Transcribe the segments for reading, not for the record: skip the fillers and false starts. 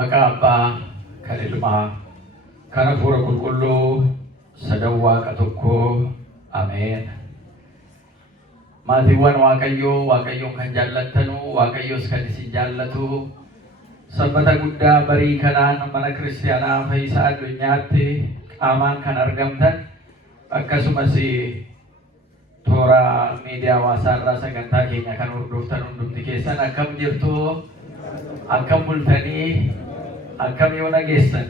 Maqaa kan Ilmaa kan Hafuura Qulqulluu sadan Waaqa tokkoo. Ameen. Maatiiwwan Waaqayyoon kan jaallattanu, Waaqayyoos kan isin jaallatu, Sanbata guddaa barii kanaan mana kiristaanaa Fayyisaa addunyaatti qaamaan kan argamtan, akkasumas toora miidiyaa hawaasaa irraa sagantaa keenya kan hordoftan hundumti keessan akkam jirtu, akkam bultanii, akkam yoo nageessan.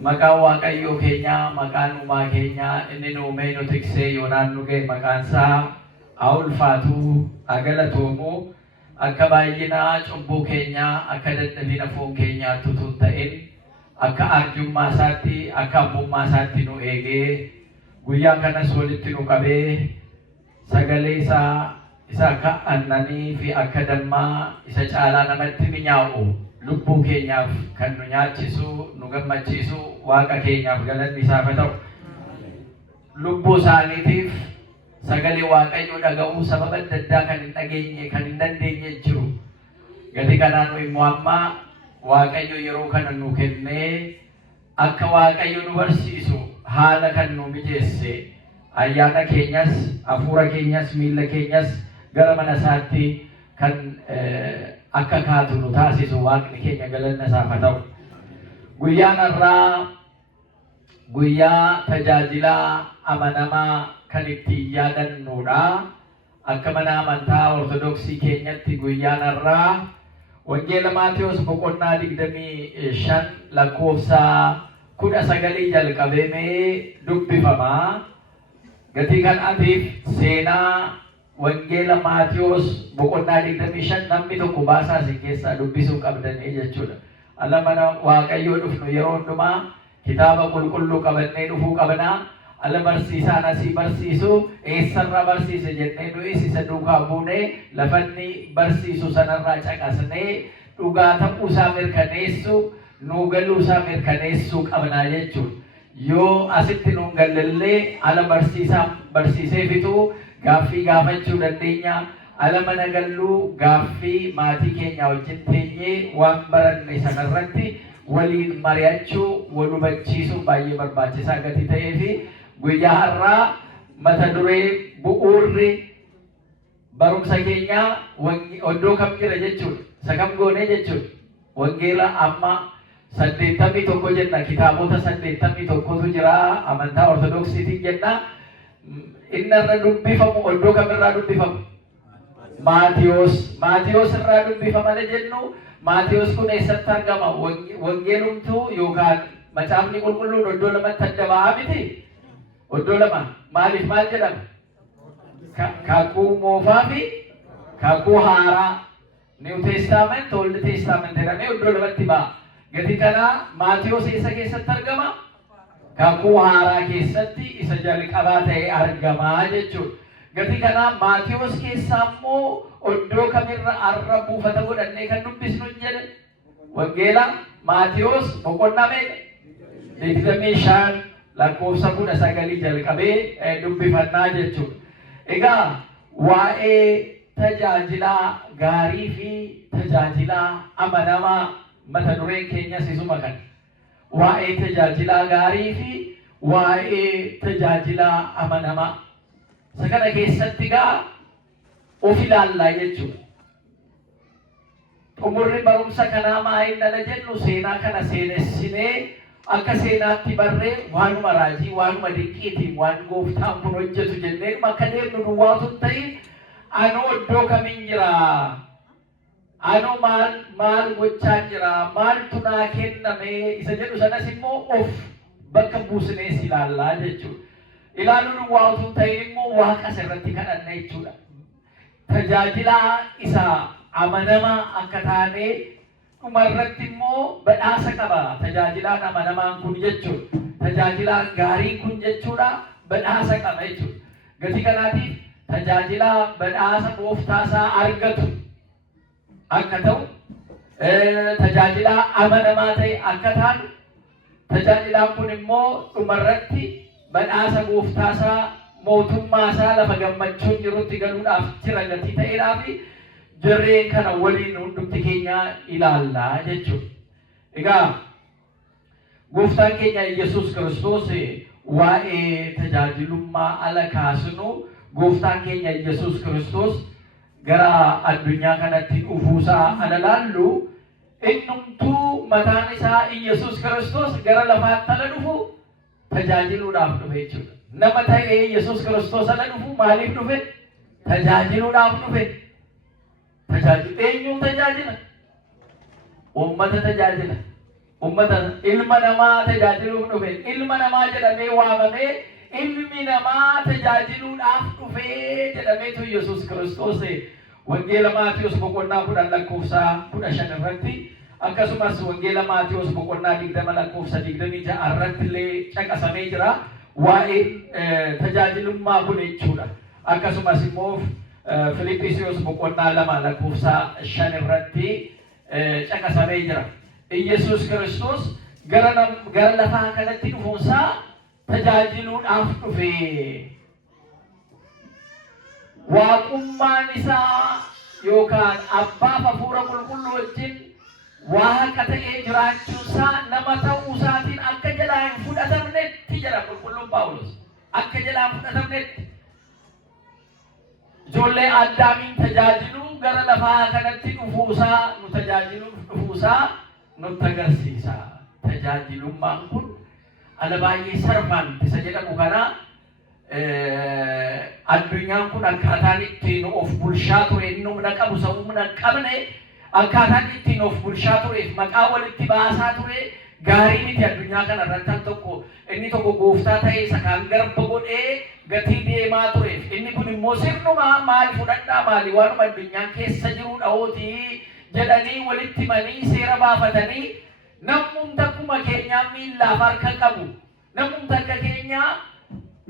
Maqaan Waaqayyoo keenya, maqaan Uumaa keenya, inni nu uume nu tiksee yoonaan nu ga'e maqaan isaa haa ulfaatu, haa galatoomu. Akka baay'ina cubbuu keenya, akka dadhabina foon keenyaatti utuu hin ta'in, akka arjummaa isaatti, akka abbummaa isaatti nu eegee, guyyaa kanas walitti nu qabee, sagalee isa akka aannanii fi akka dammaa isa caalaa namatti mi'aawu lubbuu keenyaaf kan nu nyaachisu, nu gammachiisu, Waaqa keenyaaf galanni isaaf haa ta'u. Lubbuu isaaniitiif sagalee Waaqayyoo dhaga'uu sababa adda addaa kan hin dhageenye, kan hin dandeenye jiru. Gati kanaan immoo amma Waaqayyo yeroo kana nu kennee akka Waaqayyo nu barsiisu haala kan nu mijeesse, ayyaana keenyas, hafuura keenyas, miilla keenyas gara mana isaatti kan akka kaatu nu taasisu Waaqni keenya galanni isaaf haa ta'u. Guyyaan har'aa guyyaa tajaajilaa amanamaa kan itti yaadannudha. Akka mana amantaa Ortodoksii keenyatti guyyaan har'aa Wangeela Maatewos boqonnaa 25 lakkoofsa 19 jalqabee dubbifama. Gatii kanaatiif seenaa Wangeela Maatewos boqonnaa 25 namni tokko baasaa isin keessaa dubbisuu qabdanii jechuudha. Ala mana Waaqayyoo dhufnu yeroo hundumaa kitaaba qulqulluu qabannee dhufuu qabna. Ala barsiisaan asii barsiisu eessarraa barsiise jennee nuyi isa duukaa buunee lafanni barsiisu sanarraa caqasnee dhugaa ta'uusaa mirkaneessu, nuu galuusaa mirkaneessuu qabnaa jechuudha. Yoo asitti nuun gallallee ala barsiisaan barsiisee fituu gaaffii gaafachuu dandeenya. Ala mana galluu gaaffii maatii keenya wajjin teenyee waan baranne sanarratti waliin mari'achuu, wal hubachiisuu baay'ee barbaachisaa gati ta'ee fi guyyaa har'aa mata duree bu'uurri barumsa keenyaa iddoo kam jira jechuudha. Isa kam goonee jechuudha. Wangeela amma 81 jenna, kitaabota 81tu jira amantaa Ortodoksiitiin jenna. Inni irra dubbifamu iddoo kamirraa dubbifamu? Maatewos irraa dubbifama jennu. Maatewos kun eessatti argama? Wangeelumtuu yookaan macaafni qulqulluun iddoo lamatti adda ba'aa miti? Iddoo lama maaliif maal jedhama? Kakuu moofaa fi kakuu haaraa. New Testament, Old Testament jedhamee iddoo lamatti ba'a. Gati kana Maatewos eessa keessatti argama? Kakuu haaraa keessatti isa jalqabaa ta'ee argama jechuudha. Gati kana Maatewos keessaa immoo iddoo kamirra arra buufata godhannee kan dubbisnu jedhan Wangeela Maatewos boqonnaa meeqa? 25 lakkoofsa 19 jalqabee dubbifannaa jechuudha. Egaa waa'ee tajaajilaa gaarii fi tajaajilaa amanamaa mata dureen keenyas isuma kana. Waa'ee tajaajilaa gaarii fi waa'ee tajaajilaa amanamaa. Isa kana keessatti egaa of ilaallaa jechuudha. Xumurri barumsa kanaa maal nala jennu seenaa kana seenessinee akka seenaatti barree waanuma raajii, waanuma dinqiitiin waan gooftaan kun hojjetu jennee akka deemnu duwwaatu hin ta'in anoo iddoo kamiin jira? Anoo maal gochaa jira? Maaltu naa kenname? Isa jedhu sanas immoo of bakka buusnees ilaallaa jechuudha. Ilaaluun duwwaatu hin ta'in immoo Waaqa irratti kadhanna jechuudha. Tajaajilaa isa amanamaa akka taanee dhumarratti immoo badhaasa qaba. Tajaajilaan amanamaan kun jechuudha. Tajaajilaan gaariin kun jechuudha badhaasa qaba jechuudha. Gatii kanaatiif tajaajilaa badhaasa gooftaasaa argatu akka ta'u, tajaajilaa amanamaa ta'e akka taanu, tajaajilaan kun immoo dhumarratti badhaasa gooftaasaa mootummaasaa lafa gammachuun jirutti galuudhaaf jira gatii ta'eedhaa fi jarreen kana waliin hundumti keenya ilaallaa jechuudha. Egaa gooftaan keenya Yesuus Kiristoos waa'ee tajaajilummaa ala kaasnu gooftaan keenya Yesuus Kiristoos gara addunyaa kanatti dhufuusaa ana laallu innumtuu mataan isaa Yesuus Kiristoos gara lafaatti ala dhufu tajaajiluudhaaf dhufe jechuudha. Nama ta'ee Yesuus Kiristoos ala dhufu maaliif dhufe? Tajaajiluudhaaf dhufe. Eenyuun tajaajila? Uummata tajaajila. Uummata ilma namaa tajaajiluuf dhufe. Ilma namaa jedhamee waamamee ilmi namaa tajaajiluudhaaf dhufe jedhameetu Yesuus Kiristoos wangeela Maatiyos boqonnaa 10 lakkoofsa 15 irratti akkasumas wangeela Maatiyos boqonnaa 20 lakkoofsa 26 irratti illee caqasamee jira waa'ee tajaajilummaa kun jechuudha. Akkasumas immoo Filiphisiyoos boqonnaa 2 lakkoofsa 5 irratti caqasamee jira. Yesuus Kiristoos gara lafaa kanatti dhufuunsaa tajaajiluudhaaf dhufe. Waaqummaan isaa yookaan Abbaaf Hafuura Qulqulluu wajjin waaqa ta'ee jiraachuusaa nama ta'uu isaatiin akka jalaa hin fudhatamnetti jedha qulqulluun Phaawulos. Akka jalaa hin fudhatamnetti ijoollee Addaamiin tajaajiluu gara lafaa kanatti dhufuusaa nu tajaajiluuf dhufuusaa nutti agarsiisa. Tajaajilummaan kun ala baay'ee sarfaan isa jedhamu kana addunyaan kun akkaataan ittiin of bulchaa ture inni humna qabu sabuu humna qabne akkaataan ittiin of bulchaa tureef maqaa walitti baasaa ture gaarii miti addunyaa kana irratti tokko inni tokko gooftaa ta'ee isa kaan garba godhee gatii deemaa tureef inni kun immoo sirnuma maali fudhadhaa maali waanuma addunyaan keessa jiru dha'ootii jedhanii walitti manii seera baafatanii namumti akkuma keenyaa miillaaf harka qabu namumti akka keenyaa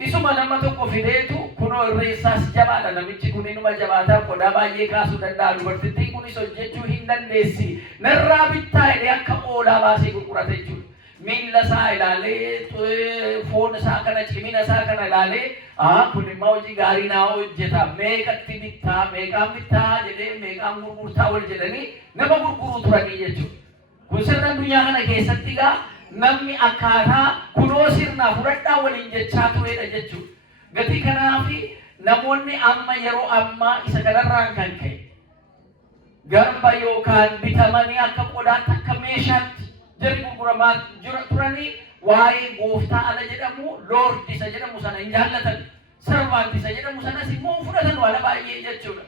isuma nama tokko fideetu kunoo irreessaas jabaadha namichi kun inuma jabaataa qodaa baay'ee kaasuu danda'a dubartittiin kunis hojjechuu hin dandeessi narraa bittaa jedhee akka oolaa baasee gurgurata jechuudha. Miilla isaa ilaalee foon isaa kana cimina isaa kana ilaalee kun immoo hojii gaarii naa hojjeta meeqatti bittaa meeqaan bittaa jedhee meeqaan gurgurtaa wal jedhanii nama gurguruu turanii jechuudha. Kun sirna addunyaa kana keessatti gaa namni akkaataa kunoo sirnaa fudhadhaa waliin jechaa turedha jechuudha. Gatii kanaaf namoonni amma yeroo ammaa isa kanarraan kan ka'e garba yookaan bitamanii akka qodaatti akka meeshaatti jarri gurguramaa turanii waa'ee gooftaa ala jedhamu loordi isa jedhamu sana hin jaallatan. Sarvaanti isa jedhamu sanas immoo fudhatan wala baay'ee jechuudha.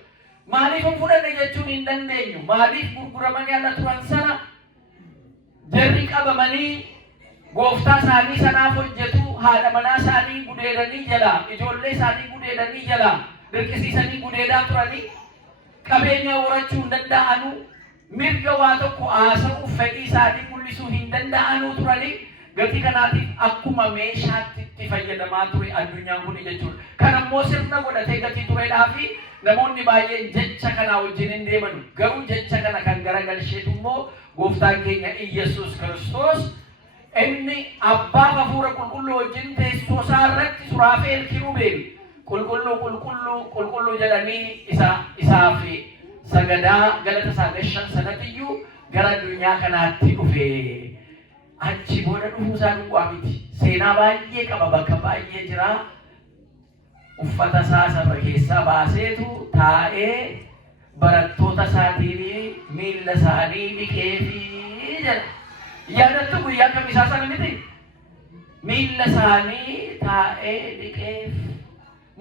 Maaliif hin fudhanne jechuun hin dandeenyu. Maaliif gurguramanii ala turan sana jarri qabamanii gooftaa isaanii sanaaf hojjetu haadha manaa isaanii gudeedanii jala ijoollee isaanii gudeedanii jala dirqisiisanii gudeedaa turanii qabeenya horachuu hin danda'anu mirga waa tokko haasa'uuf fedhii isaanii mul'isuu hin danda'anu turanii gatii kanaatiif akkuma meeshaatti itti fayyadamaa ture addunyaan kun jechuudha. Kan ammoo sirna godhatee gatii turedhaa fi namoonni baay'een jecha kana wajjin hin deemanu. Garuu jecha kana kan garagalcheetu immoo gooftaan keenya Yesuus Kiristoos inni Abbaaf Hafuura Qulqulluu wajjin teessoo isaa irratti Suraafeel Kiruubeel qulqulluu jedhanii isaaf sagadaa galata isaa gashan sanatiyyuu gara addunyaa kanaatti dhufe. Achi booda dhufuusaa duwwaa miti. Seenaa baay'ee qaba bakka baay'ee jira. Uffata isaa saba keessaa baaseetu taa'ee barattoota isaatiin miilla isaanii dhiqeefii jedha. Yaadattu guyyaa kamisaa sana miti? Miilla isaanii taa'ee dhiqeef.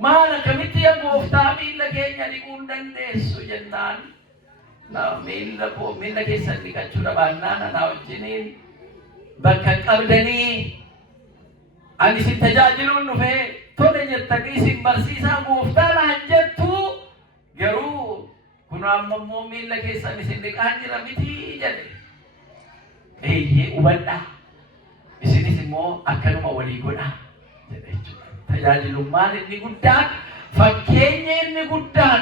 Maal akkamitti yaa gooftaa miilla keenya dhiquu hin dandeessu jennaan. Miilla keessan dhiqachuudha baannaan anaa wajjiniin bakka qabdanii ani isin tajaajiluun dhufee tole jettanii isin barsiisaa gooftaa naan jettu garuu kun amma immoo miilla keessan isin dhiqaan jira miti jedhe. Eeyyee hubadhaa isinis immoo akkanuma walii godhaa jedhe jechuudha. Tajaajilummaan inni guddaan fakkeenya inni guddaan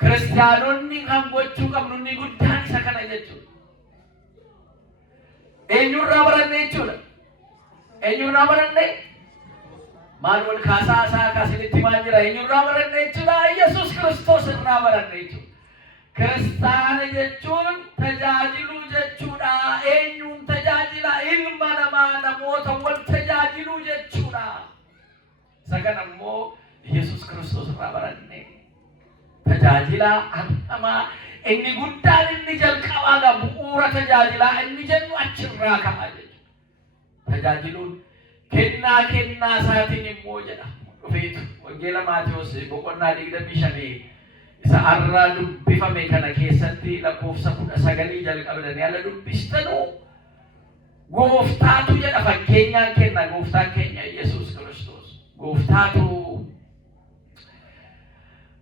kiristaanonni kan gochuu qabnu inni guddaan isa kana jechuudha. Eenyurraa baranne jechuudha. Eenyurraa baranne maal wal kaasaa isaa kaasinitti maal jira eenyurraa baranne jechuudha. Yesuus Kiristoos irraa baranne jechuudha. Kiristaana jechuun tajaajiluu jechuudha Saganammoo Yesus Kiristoos irraa baranne tajaajila amma inni guddaan inni jalqabaa bu'uura tajaajilaa inni jennu achirraa ka'a jechuudha. Tajaajiluun kennaa isaatiin immoo jedha. Dhufeetu wangeela Maatewos boqonnaa 25 isa arraa dubbifame kana keessatti lakkoofsa 19 jalqabdanii ala dubbistanu gooftaatu jedha fakkeenyaan kenna gooftaan keenya Yesus Kiristoos. Gooftaatu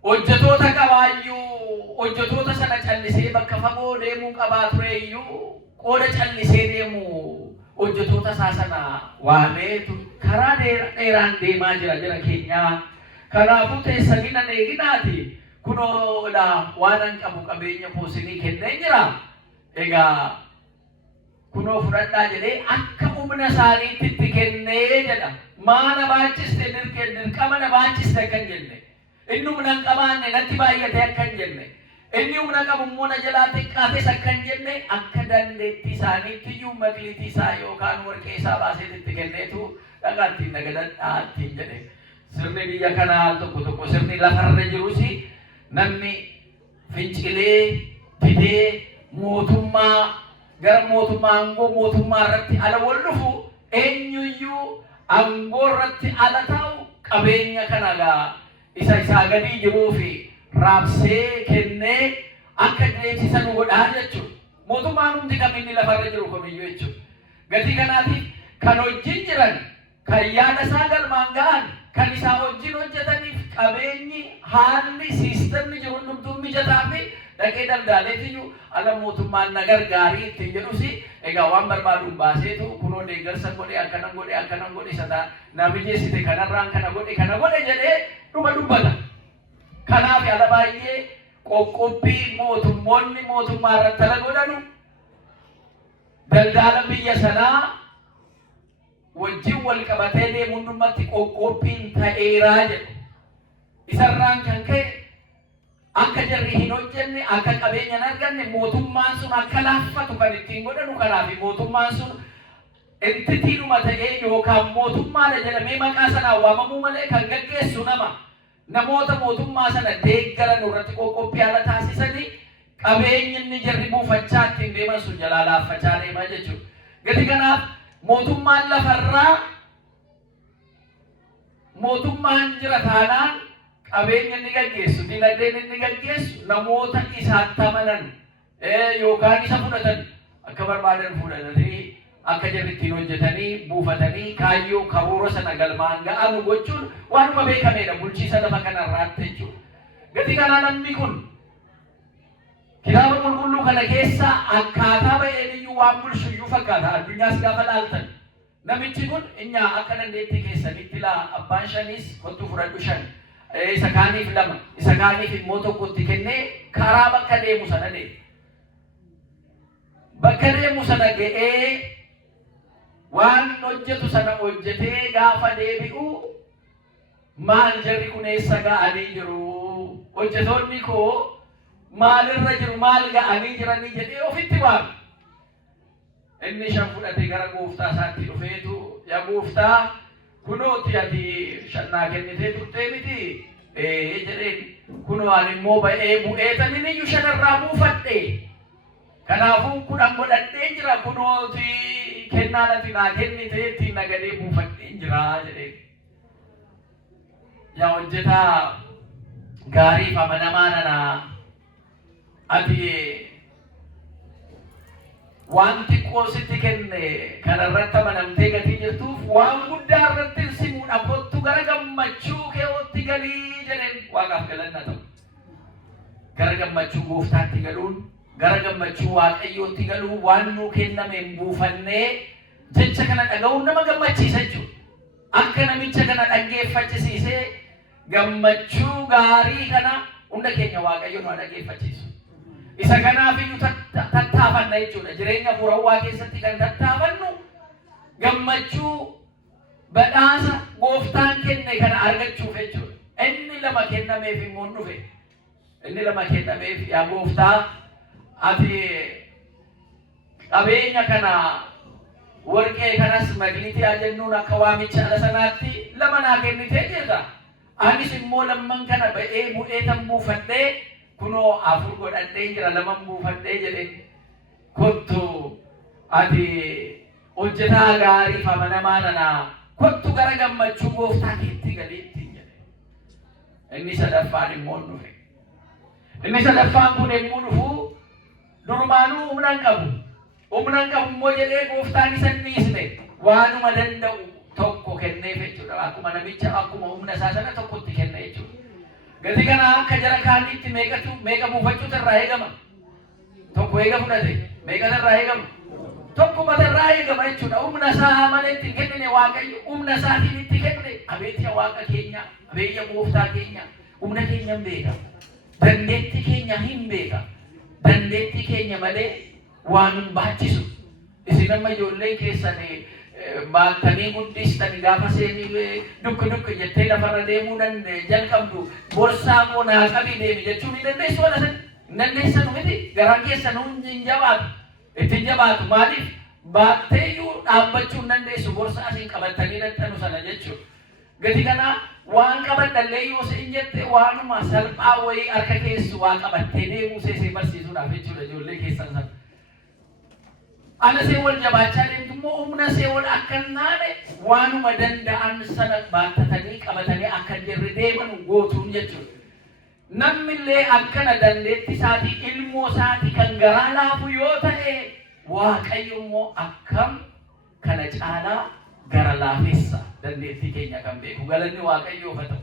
hojjetoota qabaayyuu hojjetoota sana callisee bakka fagoo deemuu qabaa tureeyyuu qooda callisee deemu hojjetoota isaa sana waameetu karaa dheeraan deemaa jira keenyaa. Kanaafuu teessanii nan eeginaati kunoodha waanan qabu qabeenya koosinii kennee jira. Egaa kunoo fudhadhaa jedhee akka humna isaaniitti itti kennee jedha. Maana baachiste dirqama na baachiste akkan jenne. Inni humna hin qabaanne natti baay'ate akkan jenne. Inni humna qabu immoo na jalaa xiqqaates akkan jenne akka dandeetti isaaniitti iyyuu makliitii isaa yookaan warqee isaa baasee itti kenneetu dhagaattiin nagadadhaa ittiin jedhe. Sirni biyya kanaa tokko sirni lafarra jirus namni fincilee didee mootummaa gara mootummaa aangoo mootummaa irratti ala wal dhufu eenyuyyuu aangoo irratti ala ta'u qabeenya kana isa gadii jiruu fi raabsee kennee akka deemsisan godhaa jechuudha. Mootummaan hundi kam inni lafarra jiru kamiyyuu jechuudha. Gatii kanaatiif kan wajjin jiran kan yaada isaa galmaan ga'an kan isaa wajjin hojjetaniif qabeenyi haalli siistemni jiru hundumtuu mijataa fi dhaqee daldaleetiyyuu ala mootummaan na gargaarii ittiin jedhusi egaa waan barbaaduun baaseetu kunoo deeggarsa godhe akkanan godhe sana namijeessite kanarraan kana godhe jedhee dhuma dubbata. Kanaaf ala baay'ee qoqqobbii mootummoonni mootummaa irratti ala godhanu daldala biyya sanaa wajjin wal qabatee deemu hundumatti qoqqobbiin ta'eeraa jedhu. Isarraan kan ka'e akka jarri hin hojjenne akka qabeenya hin arganne mootummaan sun akka laaffatu kan ittiin godhanu. Kanaaf mootummaan sun entitiidhuma ta'ee yookaan mootummaadha jedhamee maqaa sanaan waamamuu malee kan gaggeessu namoota mootummaa sana deeggaran irratti qoqqobbii ala taasisanii qabeenyi inni jarri buufachaa ittiin deeman sun jalaa laaffachaa deemaa jechuudha. Gati kanaaf mootummaan lafarraa mootummaan jira taanaan qabeenya inni gaggeessu dinagdeen inni gaggeessu namoota isaatti amanan yookaan isa fudhatan akka barbaadan fudhatanii akka jarri ittiin hojjetanii buufatanii kaayyoo karoora sana galmaan ga'anu gochuun waanuma beekamedha bulchiisa lafa kanarraatti jechuudha. Gati kanaa namni kun kitaaba qulqulluu kana keessa akkaataa ba'een iyyuu waan bulshuyyuu fakkaata. Addunyaas gaafa laaltan namichi kun innaa akka dandeettii keessanitti abbaan shanis kottu fudhadhu 5 isa kaaniif 2 isa kaaniif immoo tokkotti kennee karaa bakka deemu sana deema. Bakka deemu sana ga'ee waan hojjetu sana hojjetee gaafa deebi'u maal jarri kun eessa ga'anii jiru? Hojjetoonni koo maalirra jiru? Maal ga'anii jiranii jedhee ofitti waama. Inni 5 fudhatee gara gooftaa isaatti dhufeetu yaa gooftaa kunooti ati 5 naa kennitee turtee miti jedheen kunoo ani immoo ba'ee bu'eetaniin iyyuu 5 irraa buufadhe. Kanaafuu 10 godhadhee jira kunooti kennaa ati naa kennitee ittiin nagadee buufadhee jira jedheen. Yaa hojjetaa gaarii fi amanamaa nana ati waan xiqqoo sitti kenne kanarratti amanamtee gatii jirtuuf waan guddaa irratti simuudha kottu gara gammachuu keetti galii jedheen. Waaqaaf galanna ta'u. Gara gammachuu gooftaatti galuun gara gammachuu waaqayyootti galuun waan nuu kennameen buufannee jecha kana dhaga'uun nama gammachiisa jechuudha. Akka namicha kana dhaggeeffachisiisee gammachuu gaarii kana hunda keenya waaqayyo nu dhaggeeffachiisu. Isa kanaaf iyyuu tattaafanna jechuudha. Jireenya furawwaa keessatti kan tattaafannu gammachuu badhaasa gooftaan kenne kana argachuuf jechuudha. Inni 2 kennameef immoo dhufe. Inni 2 kennameef yaa gooftaa ati qabeenya kana warqee kanas magliitii jennuun akka waamicha ala sanaatti lama naa kennitee jirta. Anis immoo lamman kana ba'ee bu'ee tan buufadhee kunoo afur godhadhee jira laman buufadhee jedheen kottu ati hojjetaa gaarii fi amanamaa nanaa kottu gara gammachuu gooftaa keetti galiitti jedhe. Inni sadaffaan immoo dhufe. Inni sadaffaan kun yommuu dhufu durmaanuu humna hin qabu. Humna hin qabu immoo jedhee gooftaan isa hin dhiisne waanuma danda'u tokko kenneef jechuudha. Akkuma namicha akkuma humna isaa sana tokkotti kenne jechuudha. Gati kana akka jara kaaniitti meeqa buufachuutu irraa eegama. Tokko eega fudhate meeqa irraa eegama. Tokkuma irraa eegama jechuudha. Humna isaa malee itti kennine Waaqayyo humna isaatiin itti kenne. Abeetya Waaqa keenya, abeeyya gooftaa keenya, humna keenya hin beeka. Dandeettii keenya hin beeka. Dandeettii keenya malee waan hin baachisu. Isin amma ijoollee keessanii baattanii guddistanii gaafa seenii dukka jettee lafarra deemuu jalqabdu borsaa moo naa qabii deemi jechuun ni dandeessu wala san hin dandeessanu miti garaan keessanuu hin jabaatu ittiin jabaatu maaliif baatteeyyuu dhaabbachuu hin dandeessu borsaa asiin qabattanii dadhanu sana jechuudha. Gati kana waan qabadhallee yoo isin jette waanuma salphaa wayii harka keessu waa qabattee deemuu seesee barsiisuudhaaf jechuudha ijoollee keessan sana. Ana see wal jabaachaa deemtu immoo humna see wal akka naane waanuma danda'an sana baattatanii qabatanii akka jirre deeman gootuun jechuudha. Namni illee akkana dandeetti isaatii ilmoo isaatii kan garaa laafu yoo ta'e Waaqayyo immoo akkam kana caalaa gara laafessa dandeettii keenya kan beeku galanni Waaqayyoof haa ta'u.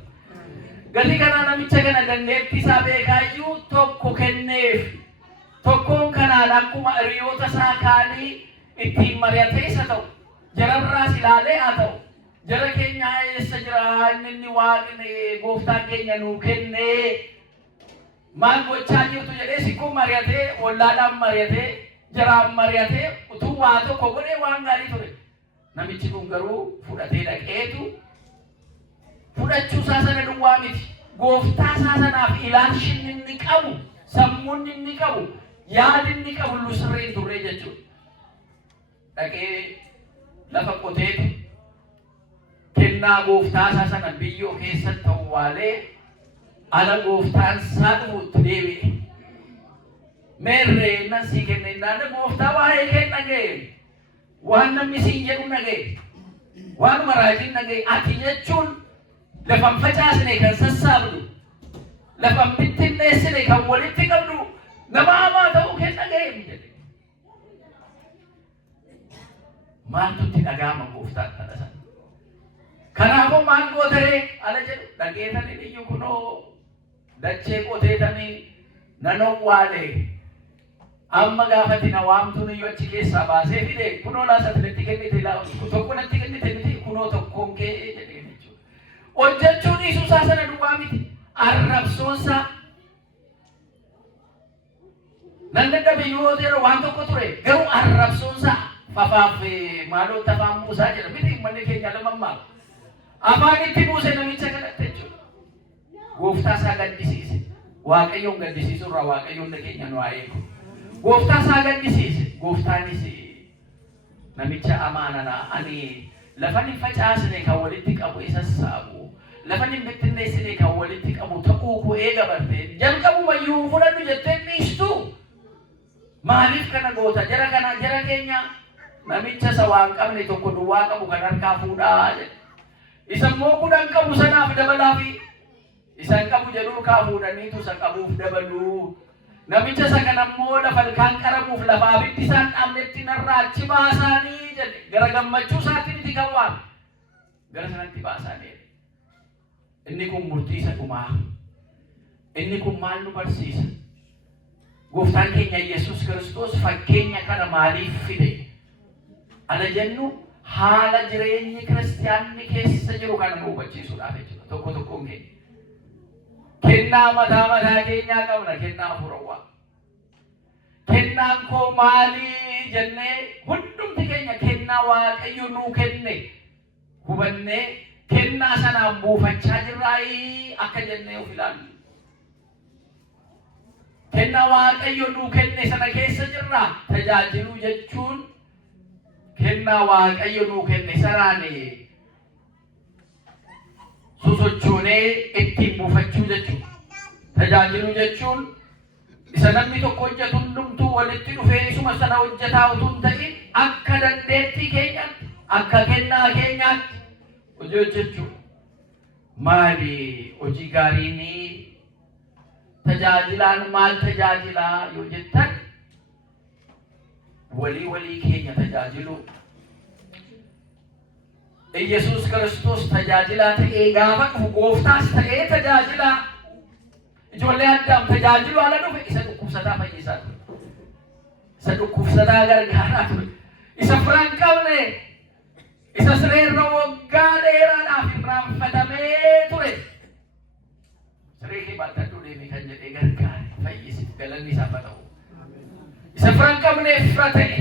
Gati kana namicha kana dandeettii isaa beekaayyuu tokko kenneef. Tokkoon kanaan akkuma hiriyoota isaa kaanii ittiin mari'atee isa ta'u jararraas ilaalee haa ta'u jara keenya eessa jira inni Waaqni gooftaan keenya nuu kennee maal gochaa jirtu jedhee sikkuu mari'atee ollaadhaan mari'atee jaraan mari'atee utuu waa tokko godhee waan gaarii ture. Namichi kun garuu fudhatee dhaqeetu fudhachuu isaa sana duwwaa miti gooftaa isaa sanaaf ilaalchi inni qabu sammuun inni qabu yaad inni qabu lusirreen turree jechuudha. Dhaqee lafa qoteetu kennaa gooftaa isaa sana biyyoo keessatti awwaalee ala gooftaan isaa dhufuutti deebi'e. Meerree nan sii kenne innaanne gooftaa waa'ee kee dhaga'e waan namni siin jedhu dhaga'e waanuma raajiin dhaga'e ati jechuun lafan facaasne kan sassaabdu lafan bittinneessine kan walitti qabdu nama hamaa ta'uu kee dhaga'e jedhe. Maaltu itti dhaga'ama gooftaan kana sana. Kanaafuu maal gootaree ala jedhu dhageetanii iyyuu kunoo dachee qoteetanii nan owwaalee amma gaafati na waamtuun iyyuu achi keessaa baasee fide kunoo laasatti natti kennite tokko natti kennite miti kunoo tokkoon kee jedhee jechuudha. Hojjechuun dhiisuusaa sana duwwaa miti arrabsoonsaa nan dadhabe yoo jedhu waan tokko ture garuu arrabsoonsaa fafaaf maaloo tafaan buusaa jedha miti manni keenya lamammaa afaan itti buuse namicha kanatti jechuudha. Gooftaa isaa gaddisiise Waaqayyoon gaddisiisuu irraa Waaqayyoon keenya nu haa eegu. Gooftaa isaa gaddisiise gooftaanis namicha amaanaa ani lafan hin facaasne kan walitti qabu isa saabu lafan hin bittinneessine kan walitti qabu ta'uu koo eega bartee jalqabumayyuu fudhadhu jettee dhiistu maaliif kana goota jara keenya namicha isa waan qabne tokko duwwaa qabu kan harkaa fuudhaa jedhe. Isa immoo kudhan qabu sanaaf dabalaafi isan qabu jedhuu kaa fuudhaniitu isa qabuuf dabaluu. Namicha isa kana immoo lafa ilkaan qaramuuf lafa abiddi isaan dhaabnetti narraa achi baasaanii jedhe gara gammachuu isaatiin itti kan waame gara sanatti baasaanii. Inni kun murtii isa dhumaa. Inni kun maal nu barsiisa? Gooftaan keenya Yesuus Kiristoos fakkeenya kana maaliif fide? Ana jennu haala jireenyi kiristiyaanni keessa jiru kana nu hubachiisuudhaaf jechuudha. Tokko tokkoon keenya. Kennaa mataa keenyaa qabna kennaa hafuurawwaa. Kennaan koo maalii jennee hundumti keenya kennaa Waaqayyo nuu kenne hubannee kennaa sanaan buufachaa jirraayii akka jennee of ilaallu. Kennaa Waaqayyo nuu kenne sana keessa jirraa tajaajiluu jechuun kennaa Waaqayyo nuu kenne sanaanii sosochoonee ittiin buufachuu jechuudha. Tajaajiluu jechuun isa namni tokko hojjetu hundumtuu walitti dhufee isuma sana hojjetaa utuu hin ta'in akka dandeettii keenyaatti akka kennaa keenyaatti hojii hojjechuu. Maali hojii gaariin tajaajilaan maal tajaajilaa yoo jettan walii keenya tajaajiluu. Yesuus Kiristoos tajaajilaa ta'ee gaafa dhufu gooftaas ta'ee tajaajilaa. Ijoollee Addaam tajaajilu ala dhufe isa dhukkubsataa fayyisaa ture. Isa dhukkubsataa gargaaraa ture. Isa firaan qabne isa sireerra waggaa dheeraadhaaf irraanfatamee ture. Siree kee baatadhuu deemee kan jedhee gargaare fayyise galanni isaaf haa ta'u. Isa firaan qabneef fira ta'e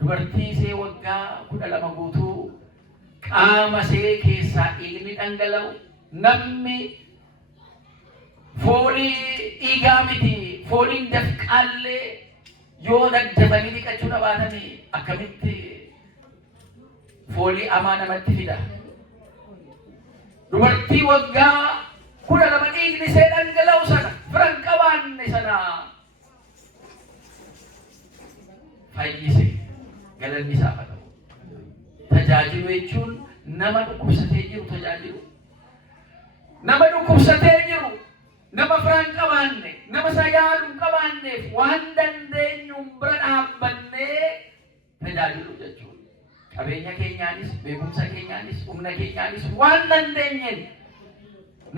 dubartii ishee waggaa 12 guutuu qaama ishee keessaa dhiigni dhangala'u namni foolii dhiigaa miti fooliin dafqaallee yoo daddafanii dhiqachuu dhabaatanii akkamitti foolii amaa namatti fida. Dubartii waggaa 12 dhiigni ishee dhangala'u sana firan qabaanne sana fayyise galanni isaaf haa ta'u. Tajaajilu jechuun nama dhukkubsatee jiru tajaajilu. Nama dhukkubsatee jiru nama firaan qabaanne nama sagaaluun qabaanneef waan dandeenyuun bira dhaabbannee tajaajilu jechuudha. Qabeenya keenyaanis beekumsa keenyaanis humna keenyaanis waan dandeenyeen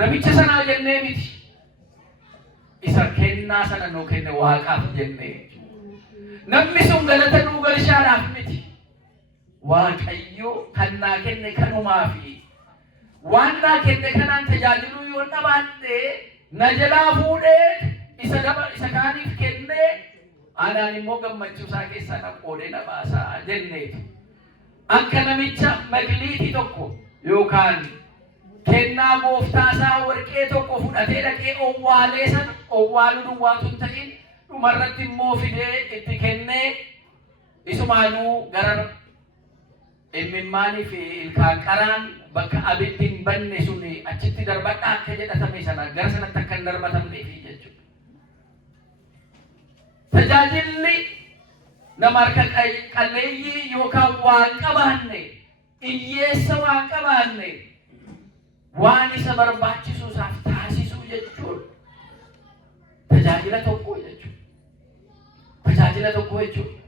namicha sanaa jennee miti isa kennaa sana nuu kenne waaqaaf jennee. Namni sun galata nuu galchaadhaaf miti. Waaqayyo kan naa kenne kanumaafi waan naa kenne kanaan tajaajiluu yoo dhabaanne na jalaa fuudhee isa kaaniif kennee anaan immoo gammachuu isaa keessaa na qoodee na baasaa jenneetu. Akka namicha magliitii tokko yookaan kennaa gooftaa isaa warqee tokko fudhatee dhaqee owwaalee sana owwaaluu duwwaatu hin ta'in dhumarratti immoo fidee itti kennee isumaanuu gara imimmaanii fi ilkaan qaraan bakka abiddi hin banne suni achitti darbadhaa akka jedhatame sana gara sanatti akka hin darbatamneefi jechuudha. Tajaajilli nama harka qalleeyyii yookaan waan qabaanne hiyyeessa waan qabaanne waan isa barbaachisu isaaf taasisuu jechuudha. Tajaajila tokko jechuudha. Tajaajila tokko jechuudha.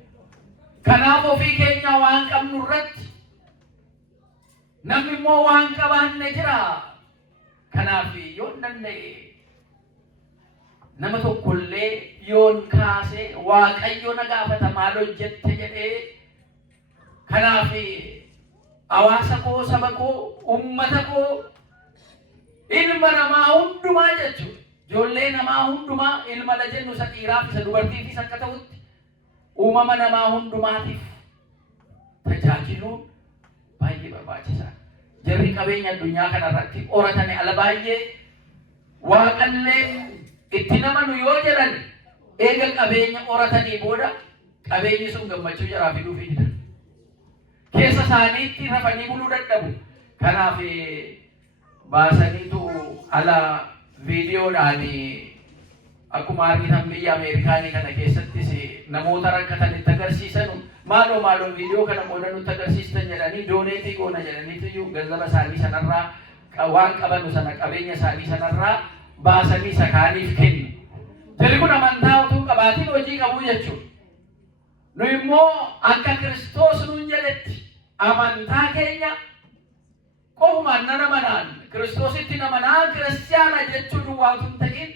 Kanaaf ofii keenya waan qabnu irratti namni immoo waan qabaanne jira. Kanaaf yoon danda'e nama tokkollee yoon kaase Waaqayyo na gaafata maal hojjette jedhee. Kanaaf hawaasa koo saba koo ummata koo ilma namaa hundumaa jechuudha. Ijoollee namaa hundumaa ilma la jennu isa dhiiraaf isa dubartiifis akka ta'utti uumama namaa hundumaatiif tajaajiluun baay'ee barbaachisaa. Jarri qabeenya addunyaa kanarratti horatame ala baay'ee waaqallee itti namanu yoo jedhan eega qabeenya horatanii booda qabeenyi sun gammachuu jaraa fiduu fi didan. Keessa isaaniitti rafanii buluu dadhabu. Kanaaf baasaniitu ala viidiyoodhaan akkuma argitan biyya Ameerikaanii kana keessattis namoota rakkatanitti agarsiisan maaloo viidiyoo kana booda nutti agarsiistan jedhanii dooneetii goona jedhaniitu ganzaba isaanii sanarraa waan qabanu sana qabeenya isaanii sanarraa baasanii isa kaaniif kennu. Jarri kun amantaa utuu qabaatiin hojii qabu jechuudha. Nu immoo akka Kiristoos nuun jedhetti amantaa keenya qofumaan na namanaan Kiristoositti namanaan kiristiyaana jechuu duwwaatu hin ta'in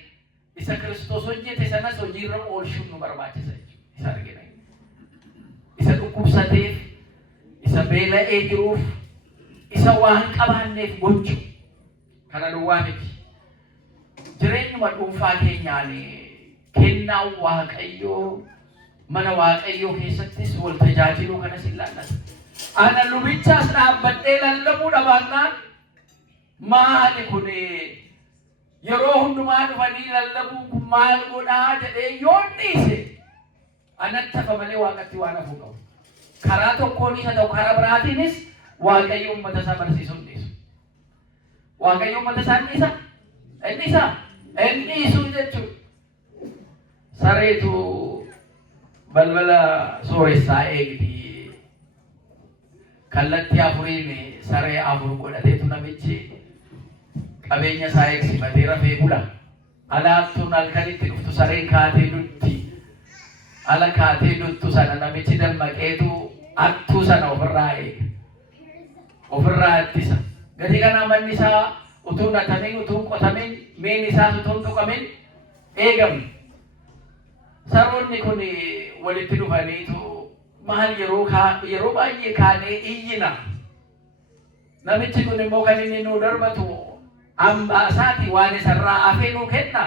isa Kiristoos hojjete sanas hojiirra oolchuun nu barbaachisa jechuudha. Isa argina. Isa dhukkubsateef, isa beela'ee jiruuf, isa waan qabaanneef gochuu kana duwwaa miti. Jireenyuma dhuunfaa keenyaan kennaa Waaqayyoo mana Waaqayyoo keessattis wal tajaajiluu kanas ilaallata. Ana lubichaas dhaabbadhee lallabuu dhabaannaan maali kun yeroo hundumaa dhufanii lallabuun kun maal godhaa jedhee yoon dhiise anatti hafa malee Waaqatti waan hafu qabu. Karaa tokkoon isa ta'u karaa biraatiinis Waaqayyo uummata isaa barsiisuu hin dhiisu. Waaqayyo mata isaa inni isu jechuudha. Sareetu balbala sooressaa eegdi. Kallattii afuriin saree afur godhateetu namichi qabeenya isaa eegsifatee rafee bula. Alaattuun halkanitti dhuftu sareen kaatee dutti. Ala kaatee duttu sana namichi dammaqeetu attuu sana ofirraa eega. Ofirraa ittisa. Gadi kana manni isaa utuu natamin, utuu qotamin, miin isaas utuu tuqamin eegamu. Saroonni kun walitti dhufaniitu maal yeroo baay'ee kaanee iyyina. Namichi kun immoo kan inni nuu darbatu hambaa isaati waan isarraa hafee nuu kenna.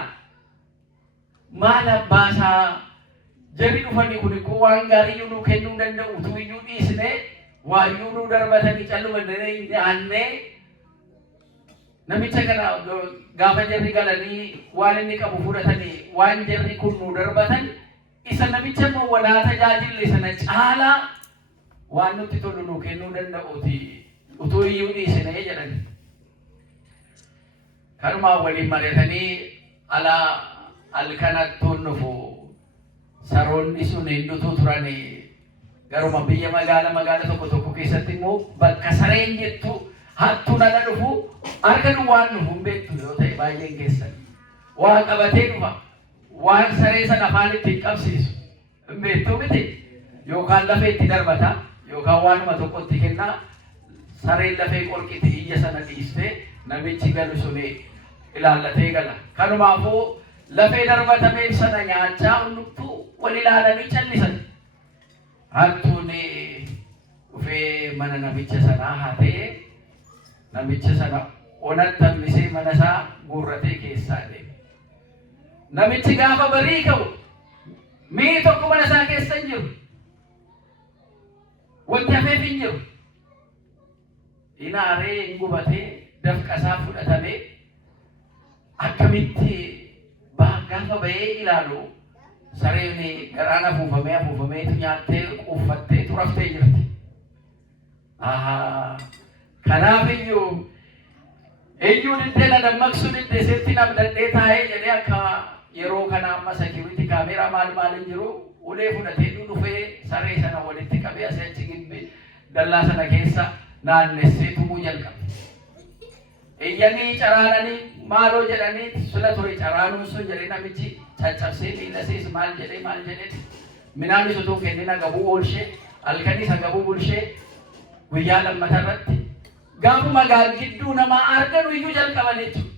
Maal abbaa isaa jarri dhufanii kun immoo waan gaarii nuu kennuu danda'u utuu iyyuu dhiisnee waayyuu nuu darbatanii calluma nyaannee namicha kana gaafa jarri galanii waan inni qabu fudhatanii waan jarri kun nuu darbatan isa namicha immoo walaa tajaajille sana caalaa waan nutti tolu nuu kennuu danda'uuti utuu iyyuu dhiisnee jedhani. Kanumaa waliin mari'atanii alaa halkanattuun dhufu saroonni sun hindutuu turanii garuma biyya magaala tokko keessatti immoo bakka sareen jettu hattuun ala dhufu harka duwwaan dhufu hin beektu yoo ta'e baay'een keessan waa qabatee dhufa waan saree sana afaan ittiin qabsiisu hin beektu miti yookaan lafee itti darbata yookaan waanuma tokkotti kennaa sareen lafee qorqiti iyya sana dhiistee namichi galu suni ilaallatee gala. Kanumaafuu lafee darbatameef sana nyaachaa hundumtuu wal ilaalanii callisan. Hattuun dhufee mana namicha sanaa hatee namicha sana onattammisee mana isaa guurratee keessaa deeme. Namichi gaafa barii ka'u mi'i tokko mana isaa keessa hin jiru. Wanti hafeef hin jiru. Inaaree hin gubatee dafqasaa fudhatamee akkamitti gaafa bahee ilaalu sareen garaan afuufameetu nyaattee quuffattee raftee jirti. Kanaaf iyyuu diddee na dammaqsuu diddee seetti nabdadhee taa'ee jedhee akka yeroo kana amma security kaameeraa maal hin jiru ulee fudhatee dhufee saree sana walitti qabee asii achi gibbii dallaa sana keessa naannessee tumuu jalqabe. Iyyanii caraananii maaloo jedhanii sula ture caraanuun sun jedhee namichi caccabsee miilasees maal jedhee midhaan utuu kennina gabuu oolshee halkanis gabuu bulshee guyyaa lammata irratti gaafuma gidduu namaa arganu iyyuu jalqaban jechuudha.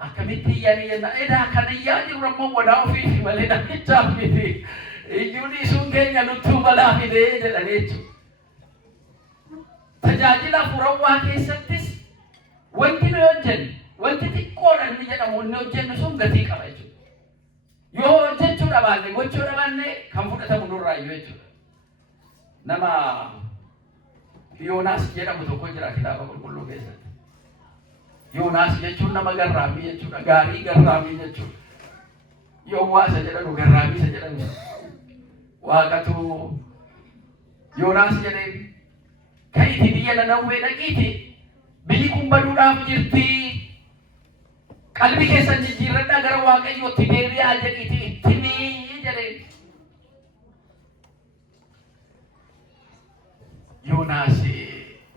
Akkamitti iyyanii jenna edaa kan iyyaa jiru ammoo wadaa ofii malee namichaaf miti iyyuu dhiisuun keenya nuttuu balaa fidee jedhan jechuudha. Tajaajila furawwaa keessattis wanti nu hojjennu wanti xiqqoodhaan ni jedhamu inni hojjennu sun gatii qaba jechuudha. Yoo hojjechuu dhabaanne gochuu dhabaanne kan fudhatamu nurraayyuu jechuudha. Nama Yoonaas jedhamu tokko jira kitaaba qulqulluu keessatti. Yoonaas jechuun nama garraamii jechuudha. Gaarii garraamii jechuudha. Yowwaasa jedhamu garraamii isa jedhamu. Waaqatu Yoonaas jedhee ka'iitii biyya Nanawwee dhaqiitii biyyi kun baduudhaaf jirti. Qalbii keessan jijjiirradhaa gara Waaqayyootti deebi'aa jedhiitii ittimii jedhee. Yoonaas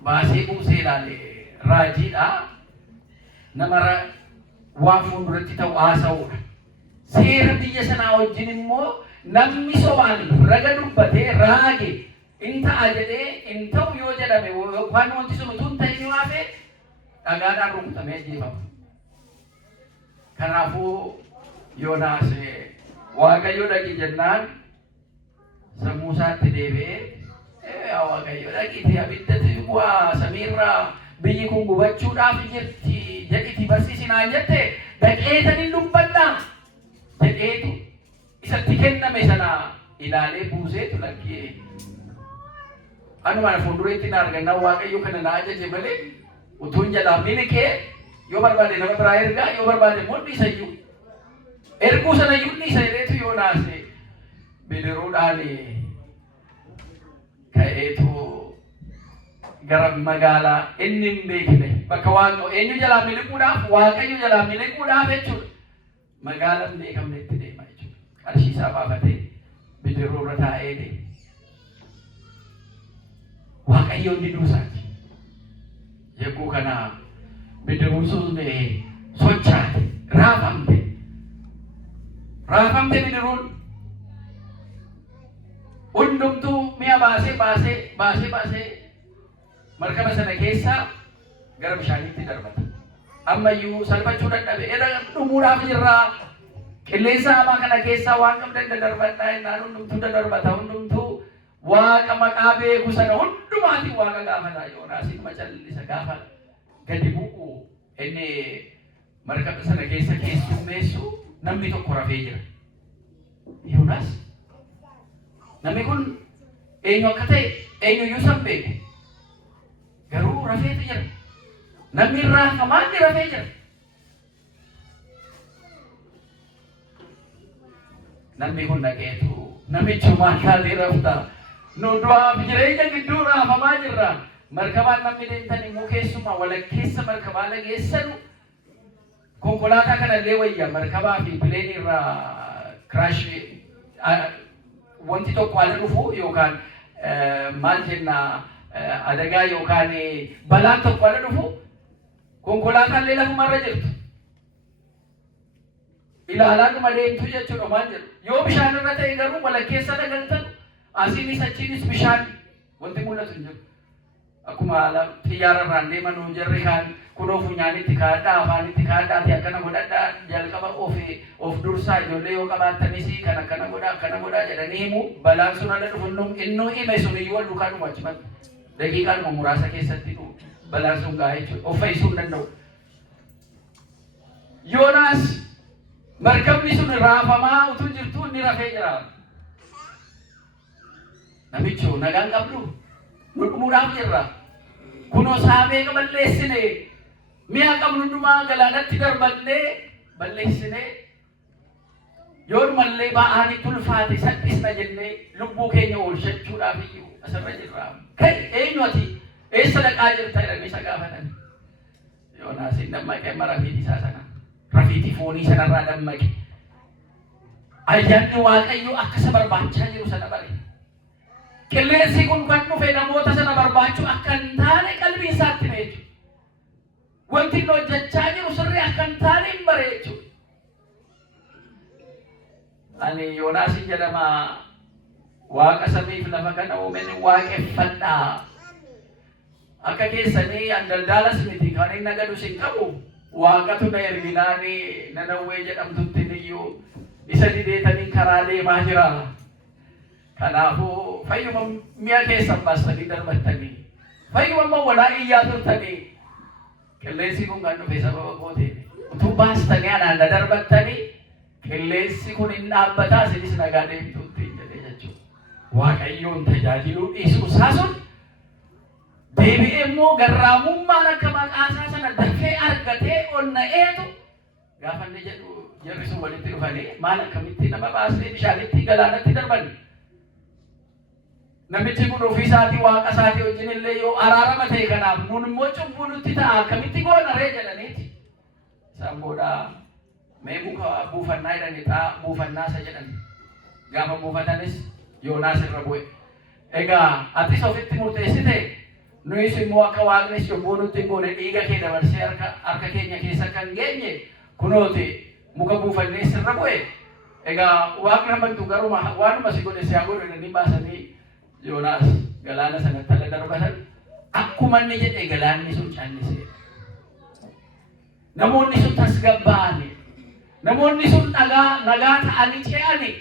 baasee buusee ilaale raajiidha. Nama waan fuulduratti ta'u haasa'uudha. Seera biyya sanaa wajjin immoo namni sobaan raga dubbatee raage in ta'a jedhee in ta'u yoo jedhame waan wanti sun utuu hin ta'in waafe dhagaadhaan rukutamee ajjeefama. Kanaafuu Yoonaas Waaqayyo dhaqi jennaan sammuu isaatti deebi'ee Waaqayyo dhaqiitii abiddatti bu'aa samiirraa biyyi kun gubachuudhaaf jirti jedhiitii barsiisinaan jette dhaqeetanii dubbadhaa jedheetu isatti kenname sana ilaalee buuseetu lakkee. Anuma fuuldureetti na argannaa Waaqayyo kana na ajaje malee utuun jedhaaf ni niqee yoo barbaade nama biraa ergaa yoo barbaade immoo dhiisa iyyuu. Erguu sana iyyuu dhiisa jedheetu Yoonaas bidiruudhaan ka'eetu gara magaalaa inni hin beekne bakka Waaqayyo eenyu jalaa miliquudhaaf Waaqayyo jalaa miliquudhaaf jechuudha. Magaalaa hin beekamnetti deema jechuudha. Qarshii isaa baafatee bidiruu irra taa'ee deema. Waaqayyoon diduu isaati. Yeroo kana bidiruun sun sochaate raafamte bidiruun hundumtuu mi'a baasee markaba sana keessa gara bishaaniitti darbata. Ammayyuu salphachuu dadhabe edda dhumuudhaaf jirraa qilleensa hamaa kana keessaa waan qabdan darbadhaa jennaan hundumtuu darbata. Hundumtuu Waaqa maqaa beeku sana hundumaatiin Waaqa gaafata. Yoonaasiin macallisa gaafa gadi bu'u inni markaba sana keessa keessummeessu namni tokko rafee jira. Yoonaas namni kun eenyu akka ta'e eenyuyyuu san beeke. Garuu rafeetu jira. Namni irraa hamaatti rafee jira. Namni kun dhaqeetu namichumaan kaatee rafta. Nu du'aaf jireenya gidduu raafamaa jirra. Markabaan namni deemtan immoo keessumaa walakkeessa markabaa lageessanu konkolaataa kanallee wayya markabaa fi pileenii irraa kiraash wanti tokko ala dhufu yookaan maal jenna adagaa yookaan balaan tokko ala dhufu konkolaataan illee lafumarra jirtu. Ilaalaadhuma deemtu jechuudha maal jedhu. Yoo bishaan irra ta'e garuu walakkeessa dagaltan asiinis achiinis bishaan wanti mul'atu hin jiru. Akkuma xiyyaararraan deemanuu jarri kaan kunoo funyaanitti kaadhaa afaanitti kaadhaati akkana godhadhaa jalqaba of dursaa ijoollee yoo qabaattanis kan akkana godhaa jedhanii himu balaan sun ala dhufu innuu hime sun iyyuu wal duukaa dhuma achumatti daqiiqaadhuma muraasa keessatti balaan sun gahaa jechuudha. Of fayyisuu hin danda'u. Yoonaas markabni sun raafamaa utuu jirtu inni rafee jira. Namicho nagaan qabdu nu dhumuudhaaf jirra. Kunoo saamee balleessine mi'a qabnu hundumaa galaanatti darbannee balleessine yoodhumallee ba'aanii tulfaate salphisna jennee lubbuu keenya oolfachuudhaaf iyyuu asirra jirra. Kan eenyu ati eessa dhaqaa jirta jedhanii isa gaafatan. Yoonaas hin dammaqe amma rafiitii isaa sana rafiitii foonii sanarraa dammaqe. Ayyaanni Waaqayyoo akka isa barbaachaa jiru sana bare. Qilleensi kun kan dhufe namoota sana barbaachuu akka hin taane qalbii isaatti hime jechuudha. Wanti inni hojjechaa jiru sirrii akka hin taane hin bare jechuudha. Ani Yoonaasin jedhama Waaqa samiif lafa kana uumen waaqeffadhaa. Akka keessanii an daldaalas miti kan inni nagadus hin qabu. Waaqatu na erginaani Nanawwee jedhamtutti iyyuu isa dideetanii karaa deemaa jira. Kanaafuu fayyuma mi'a keessan baastanii darbattanii fayyuma walaa iyyaa turtanii qilleensi kun kan dhufe sababa kootiin utuu baastanii anaan na darbattanii qilleensi kun hin dhaabbataa isinis nagaa deemtuutti jedhee jechuudha. Waaqayyoon tajaajiluu dhiisuu isaa sun deebi'ee immoo garraamummaan akka maqaasaa sana dafee argatee onna'eetu gaafa inni jedhu jarri sun walitti dhufanii maal akkamitti nama baasnee bishaanitti galaanatti darbanne. Namichi kun ofii isaatii Waaqa isaatii wajjin illee yoo araarama ta'e kanaaf nun immoo cubbuu nutti ta'a akkamitti goona ree jedhaniiti. Isaan booda mee muka buufannaa jedhanii xaa buufannaa isa jedhani. Gaafa buufatanis Yoonaas irra bu'e. Egaa atis ofitti murteessite nuyis immoo akka Waaqnis cubbuu nutti hin goone dhiiga kee dabarsee harka keenya keessa kan geenye kunooti muka buufannee sirra bu'e. Egaa Waaqni hammatu garuma waanuma si godhe si haa godhu jedhanii baasanii Yoonaas galaana sanatti ala darbatan akkuma inni jedhe galaanni sun callisee. Namoonni sun tasgabbaa'anii namoonni sun nagaa ta'anii ce'anii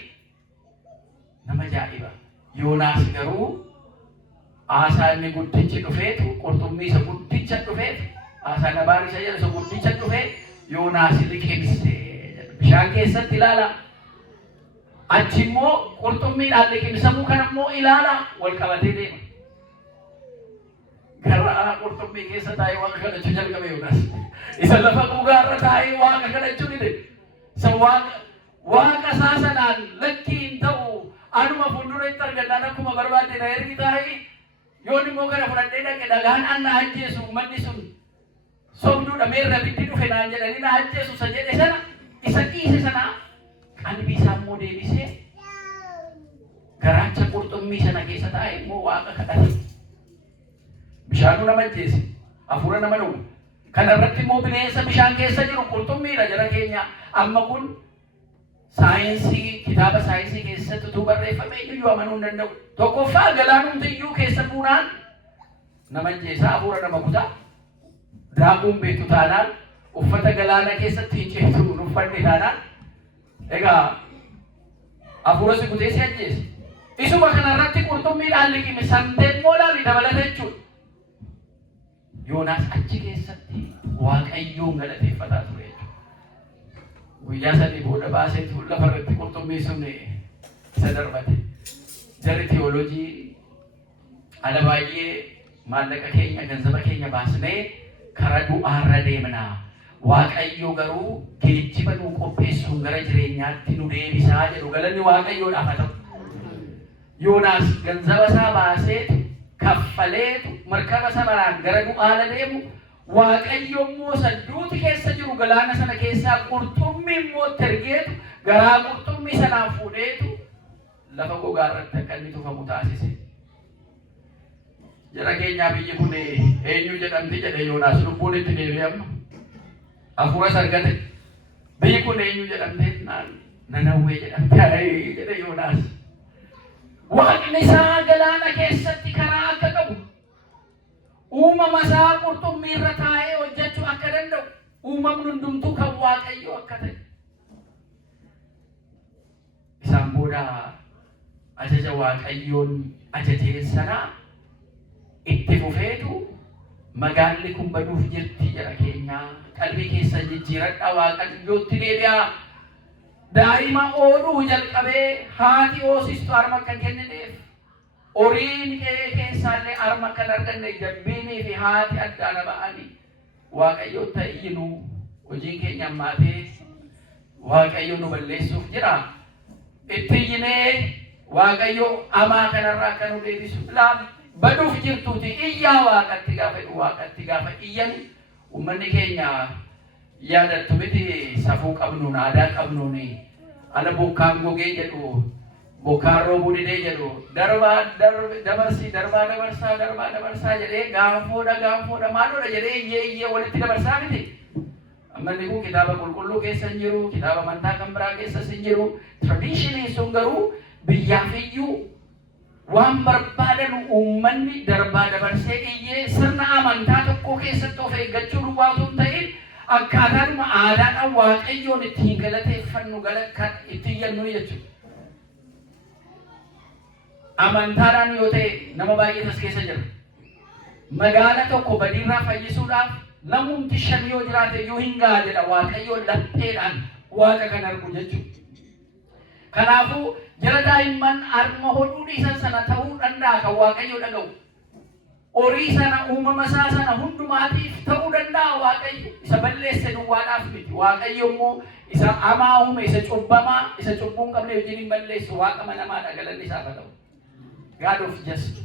nama ajaa'iba. Yoonaas garuu aasaa inni guddichi dhufeetu qurxummii isa guddicha dhufeetu aasaa nabaan isa jedhu isa guddicha dhufee Yoonaas liqimsee bishaan keessatti ilaala. Achi immoo qurxummiidhaan liqimsamuu kana immoo ilaala wal qabatee deema. Gara qurxummii keessa taa'ee Waaqa kadhachuu jalqabe Yoonaas. Isa lafa dhugaarra taa'ee Waaqa kadhachuu dide. Isa Waaqa isaa sanaan lakkii hin ta'u anuma fuulduratti argannaan akkuma barbaadde na ergi taa'ee yoon immoo kana fudhadhee dhaqe dhagaan anna ajjeesu uummanni sun sobduudha meerra bitti dhufe naan jedhanii na ajjeesu isa jedhe sana isa dhiise sana qalbii isaa immoo deebisee garaacha qurxummii sana keessa taa'e immoo waaqa kadhate. Bishaanuu nama ajjeese, hafuura nama dhugu. Kana irratti immoo bineensa bishaan keessa jiru qurxummiidha jara keenya. Amma kun saayinsii kitaaba saayinsii keessatti utuu barreeffame iyyuu amanuu hin danda'u. Tokkoffaa galaanumti iyyuu keessa buunaan nama ajjeesa, hafuura nama kutaa. Daakuun beektu taanaan uffata galaana keessatti hin ceetu uffanne taanaan egaa hafuura si kutee si ajjeese. Isuma kanarratti qurxummiidhaan liqime santeen moolaali dabalata jechuudha. Yoonaas achi keessatti Waaqayyoon galateeffataa ture jechuudha. Guyyaa sadii booda baaseetu lafarratti qurxummii sun isa darbate. Jarri teewooloojii ala baay'ee maallaqa keenya ganzaba keenya baasnee karaa du'aarra deemnaa. Waaqayyo garuu geejjiba nuu qopheessuun gara jireenyaatti nu deebisaa jedhu galanni Waaqayyoodhaaf haa ta'u. Yoonaas ganzaba isaa baaseetu kaffaleetu markaba sanaan gara du'aala deemu Waaqayyo immoo sadduuti keessa jiru galaana sana keessaa qurxummii immoo tergeetu garaa qurxummii sanaan fuudheetu lafa gogaa irratti akka inni tufamu taasise. Jara keenyaa biyyi kun eenyu jedhamti jedhe Yoonaas lubbuun itti deebi'e amma. Hafuuras argate. Biyyi kun eenyu jedhamte Nanawwee jedhamte jedhe Yoonaas. Waaqni isaa galaana keessatti karaa akka qabu, uumama isaa qurxummii irra taa'ee hojjechuu akka danda'u, uumamni hundumtuu kan Waaqayyoo akka ta'e. Isaan booda ajaja Waaqayyoon ajajeen sanaa itti fufeetu magaalli kun baduuf jirti jara keenyaa. Qalbii keessa jijjiiradhaa Waaqayyootti deebi'aa. Daa'ima ooluu jalqabee haati hoosistu harma kan kennineef horiin keessaallee harma kan arganne jabbiinii fi haati addaana ba'anii Waaqayyo ta'iyyinu hojiin keenya ammaatee Waaqayyo nu balleessuuf jira. Itti iyyinee Waaqayyo amaa kanarraa akka nu deebisu baduuf jirtuuti iyyaa Waaqatti gaafa Waaqatti gaafa iyyan uummanni keenya yaadattu miti safuu qabnuun aadaa qabnuun ala bokkaan gogee jedhu bokkaan roobuu didee jedhu dabarsaa jedhee gaanfoodha maaloodha jedhee iyyee walitti dabarsaa miti. Ammanni kun kitaaba qulqulluu keessa hin jiru, kitaaba amantaa kan biraa keessas hin jiru. Tradiishinii sun garuu biyyaaf iyyuu waan barbaadan uummanni darbaa dabarsee iyyee sirna amantaa tokko keessatti of eeggachuu duwwaatu hin ta'in akkaataadhuma aadaadhaan Waaqayyoon ittiin galateeffannu ittiin jennu jechuudha. Amantaadhaan yoo ta'e nama baay'eetas keessa jira. Magaala tokko badiirraa fayyisuudhaaf namumti shan yoo jiraate iyyuu hin ga'a jedha Waaqayyoon lapheedhaan Waaqa kan argu jechuudha. Kanaafuu jara daa'imman harma hodhuu dhiisan sana ta'uu danda'a kan Waaqayyo dhaga'u. Horii sana uumama isaa sana hundumaatiif ta'uu danda'a Waaqayyo. Isa balleesse duwwaadhaaf miti. Waaqayyo immoo isa hamaa uume, isa cubbamaa, isa cubbuu hin qabne wajjin hin balleessu Waaqa namaadha galanni isaaf haa ta'u. God of justice.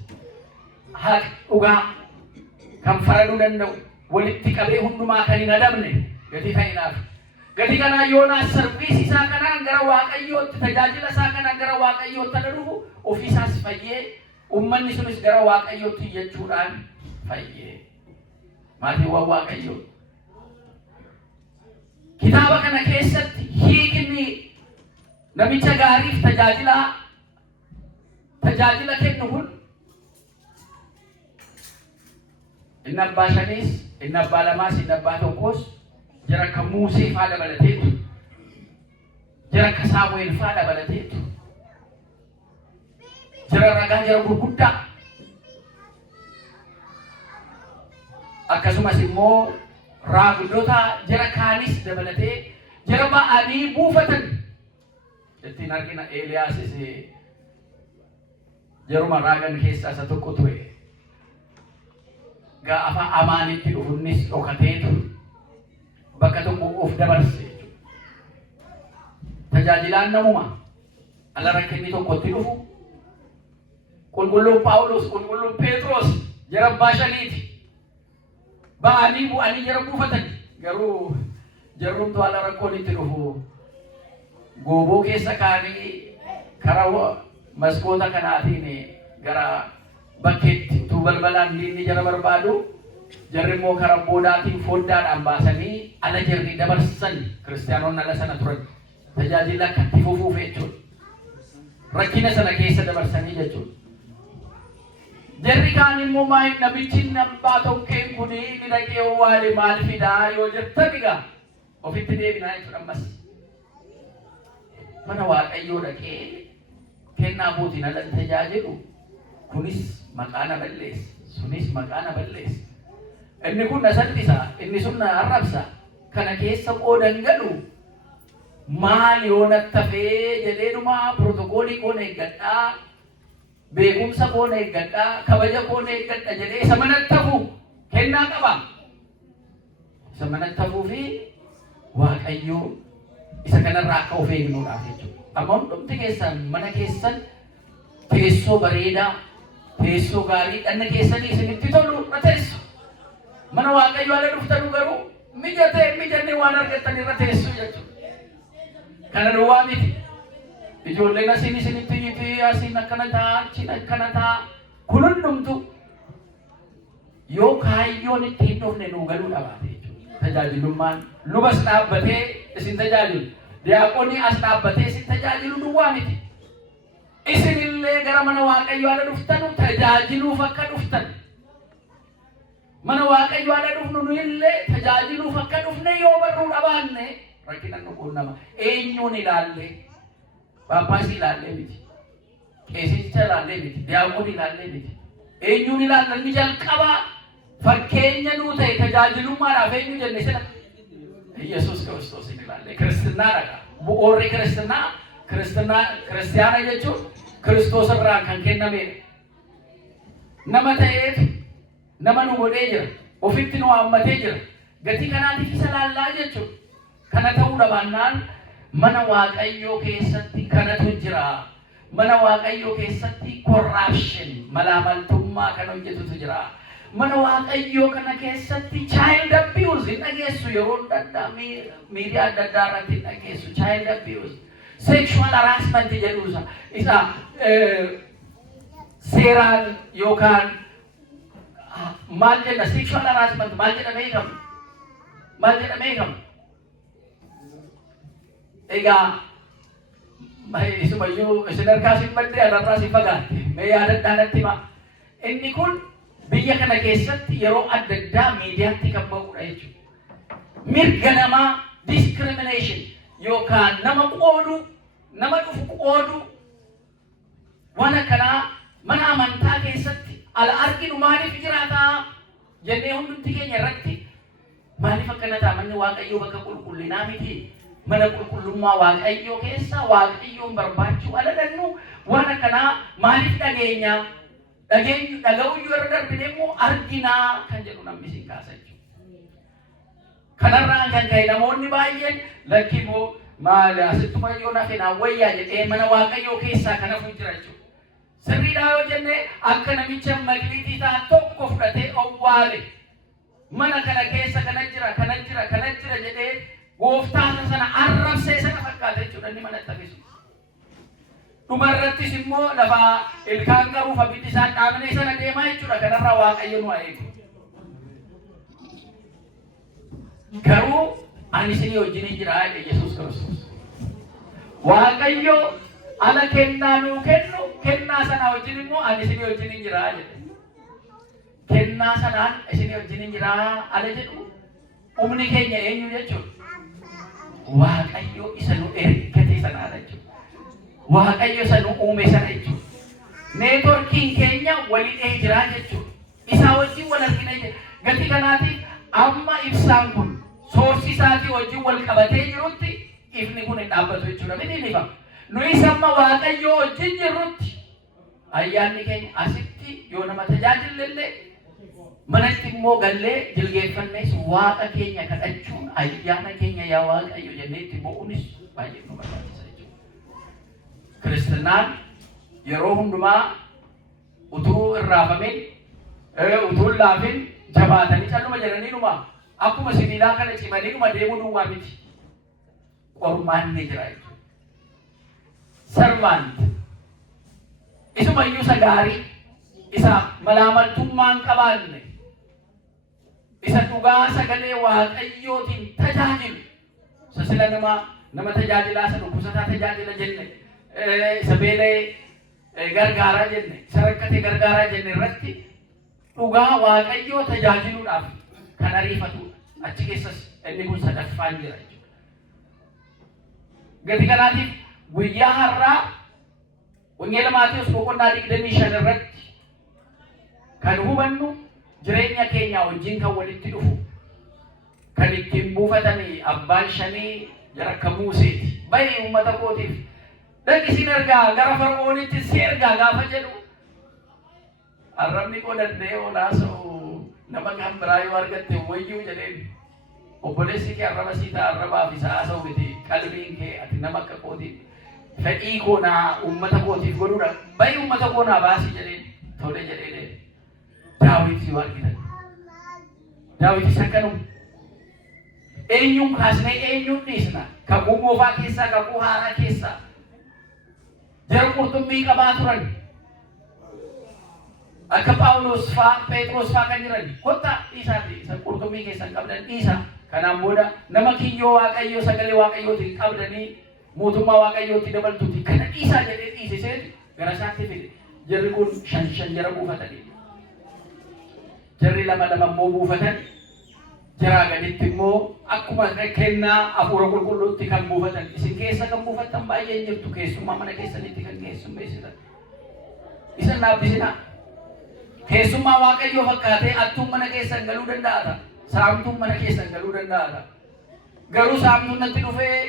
Haqa dhugaa kan faraduu danda'u walitti qabee hundumaa kan hin adabne gatii ta'inaaf. Gatii kanaa Yoonaas sarbiisi isaa kanaan gara Waaqayyootti tajaajila isaa kanaan gara Waaqayyootti akka dhufu ofiisaas fayyee uummanni sunis gara Waaqayyootti jechuudhaan fayyee. Maatiiwwan Waaqayyoo. Kitaaba kana keessatti hiikni namicha gaariif tajaajila kennu kun inni abbaa shaniis, inni abbaa lamaas, inni abbaa tokkos jara akka Muusee faa dabalateetu, jara akka Saamu'eel faa dabalateetu, jara ragaa jara gurguddaa akkasumas immoo raagdota jara kaanis dabalatee jara ba'anii buufatan ittiin argina. Eeliyaasis jaruma raagan keessaa isa tokko ture. Gaafa amaanitti dhufunnis dhokateetu bakka tokko of dabarse. Tajaajilaan namuma ala rakkinni tokkotti dhufu qulqulluu Phaawulos, qulqulluu Phexros jarabbaa shaniiti. Ba'anii bu'anii jara buufatan. Garuu jarrumtu haala rakkoon itti dhufu gooboo keessa kaanii karaa maskoota kanaatiin gara bakkeetti utuu balbalaan diinni jara barbaadu jarri immoo karaa boodaatiin foddaadhaan baasanii ala jarri dabarsan kiristaanonni ala sana turan tajaajila akkatti fufuuf jechuudha. Rakkina sana keessa dabarsanii jechuudha. Jarri kaan immoo maayii namichi nabbaa tokkeen kuni ni dhaqee waale maal fidaa yoo jettan egaa ofitti deebinaa jechuudha ammas. Mana Waaqayyoo dhaqee kennaa bootiin ala tajaajilu kunis maqaa na balleessa, sunis maqaa na balleessa. Inni kun na salphisa, inni sun na arrabsa. Kana keessa qoodan galu maal yoo nattafee jedheedhuma pirootokoolii koon eeggadhaa, beekumsa koon eeggadhaa, kabaja koon eeggadha jedhee isa manattafu kennaa qaba. Isa manattafuu fi Waaqayyoo isa kanarraa akka of eegnuudhaaf jechuudha. Amma hundumti keessan mana keessan teessoo bareedaa, teessoo gaarii dhanna keessanii isinitti tolu irra teessu. Mana Waaqayyoo ala dhuftanu garuu mijannee waan argattan irra teessu jechuudha. Kana duwwaa miti. Ijoolleen asiin isinitti iyyiti asiin akkana ta'a, achiin akkana ta'a. Kun hundumtu yoo kaayyoon itti hin dhufne nuu galuu dhabaate jechuudha. Tajaajilummaan lubas dhaabbatee isin tajaajilu. Diyaaqoonii as dhaabbatee isin tajaajilu duwwaa miti. Isinillee gara mana Waaqayyoo ala dhuftanu tajaajiluuf akka dhuftan. Mana Waaqayyoo ala dhufnu nuyillee tajaajiluuf akka dhufne yoo barruu dhabaanne rakkina nu quunnama. Eenyuun ilaalle? Paappaasii ilaallee miti. Qeesicha ilaallee miti. Diyaaqoonii ilaallee miti. Eenyuun ilaalla? Inni jalqabaa fakkeenya nuu ta'e tajaajilummaadhaaf eenyu jenne sila? Yesuus Kiristoos ilaallee. Kiristaanaadha. Bu'uurri kiristaana jechuun Kiristoos irraa kan kennamedha. Nama ta'eetu nama nu godhee jira. Ofitti nu hammatee jira. Gatii kanaatiif isa laallaa jechuudha. Kana ta'uu dhabaannaan mana Waaqayyoo keessatti kanatu jira. Mana Waaqayyoo keessatti corruption, malaamaltummaa kan hojjetutu jira. Mana Waaqayyoo kana keessatti child abuse hin dhageessu yeroo adda addaa miidiyaa adda addaa irratti hin dhageessu. Child abuse, sexual harassment jedhuusa isa seeraan yookaan maal jedha sexual harassment maal jedhamee hiikamu? Maal jedhamee hiikamu? Egaa isumayyuu isin harkaas hin maddee alarraas hin fagaatte. Mee yaadadhaa natti himaa. Inni kun biyya kana keessatti yeroo adda addaa miidiyaatti kan ba'udha jechuudha. Mirga namaa discrimination yookaan nama qoodu, nama dhufu qoodu waan akkanaa mana amantaa keessatti ala arginu maaliif jiraataa jennee hundumti keenya irratti maaliif akkana ta'a? Manni Waaqayyoo bakka qulqullinaa miti. Mana qulqullummaa Waaqayyoo keessa Waaqayyoon barbaachuu ala dhannu waan akkanaa maaliif dhageenya? Dhaga'uyyuu irra darbine immoo arginaa kan jedhu namni siin kaasa jechuudha. Kanarraan kan ka'e namoonni baay'een lakki immoo maali asittuma yoo nafe naa wayyaa jedhee mana Waaqayyoo keessaa kan hafu jira jechuudha. Sirriidhaa yoo jenne akka namicha magliitii ta'an tokko fudhatee owwaale mana kana keessa kana jira jedhee gooftaa sana arrabsee sana fakkaata jechuudha inni manatti hafisu. Dhumarrattis immoo lafa ilkaan qaruuf abiddi isaan dhaabnee sana deemaa jechuudha. Kanarraa Waaqayyo nu haa eegu. Garuu ani isinii wajjin jira jedhe Yesuus Kiristoos. Waaqayyo ala kennaa nuu kennu kennaa sana wajjin immoo ani isinii wajjin jira jedhe. Kennaa sanaan isinii wajjin jira ala jedhu humni keenya eenyu jechuudha? Waaqayyo isa nu ergate sanaadha jechuudha. Waaqayyo isa nu uume sana jechuudha. Neetworkiin keenya walii jira jechuudha. Isaa wajjin wal argina jechuudha. Gatii kanaatiif amma ibsaan kun soorsi isaatii wajjin wal qabatee jirutti ifni kun hin dhaabbatu jechuudha. Miti ni fama. Nuyi amma Waaqayyo wajjin jirrutti ayyaanni keenya asitti yoo nama tajaajilellee manatti immoo gallee jilgeeffannees Waaqa keenya kadhachuun ayyaana keenya yaa Waaqayyo jennee itti bo'uunis baay'ee nu barbaachisa jechuudha. Kiristaanaan yeroo hundumaa utuu irraafamin utuu laafin jabaatanii calluma jedhanii dhuma akkuma sibiilaa kana cimanii dhuma deemuu duwwaa miti. Qormaan ni jira jechuudha. Servant isuma iyyuu isa gaarii isa malaamaltummaan qabaanne isa dhugaa sagalee Waaqayyootiin tajaajilu isa sila nama tajaajilaa isa dhukkusataa tajaajila jenne isa beelee gargaaraa jenne isa rakkate gargaaraa jenne irratti dhugaa Waaqayyoo tajaajiluudhaaf kan ariifatudha. Achi keessas inni kun sadaffaan jira jechuudha. Gati kanaatiif guyyaa har'aa wangeela Maatewos boqonnaa 25 irratti kan hubannu jireenya keenya wajjin kan walitti dhufu kan ittiin buufatanii abbaan shanii jara akka Museeti. Bayi uummata kootiif dhaqisin ergaa gara Fara'oonitti si ergaa gaafa jedhu arrabni koo danda'ee olaasoo nama kan biraa yoo argatte wayyuu jedheen obboleessi kee arraba sii ta'a arrabaa fi sa'aa sa'u miti qalbiin kee ati nama akka kootiif fedhii koo naa uummata kootiif godhuudha. Bayi uummata koo naa baasii jedheen tole jedhee Daawit yoo argitan Daawit isa kanuma eenyuun kaasnee eenyuun dhiisna kakuu moofaa keessaa kakuu haaraa keessaa jara qurxummii qabaa turan akka Phaawulos fa'aa Phexros fa'aa kan jiran kottaa dhiisaati isa qurxummii keessan qabdan dhiisa. Kanaan booda nama kiyyoo Waaqayyoo sagalee Waaqayyootiin qabdanii mootummaa Waaqayyootti dabaltuuti kana dhiisaa jedhee dhiisisee gara isaatti fide. Jarri kun shan jara buufatanii jarri lama immoo buufatan jaraa gaditti immoo akkuma kennaa hafuura qulqulluutti kan buufatan. Isin keessa kan buufatan baay'een jirtu keessummaa mana keessanitti kan keessummeessitan. Isin dhaabbisinaa keessummaa Waaqayyoo fakkaatee hattuun mana keessan galuu danda'a. Saamtuun mana keessan galuu danda'a. Garuu saamtuun natti dhufee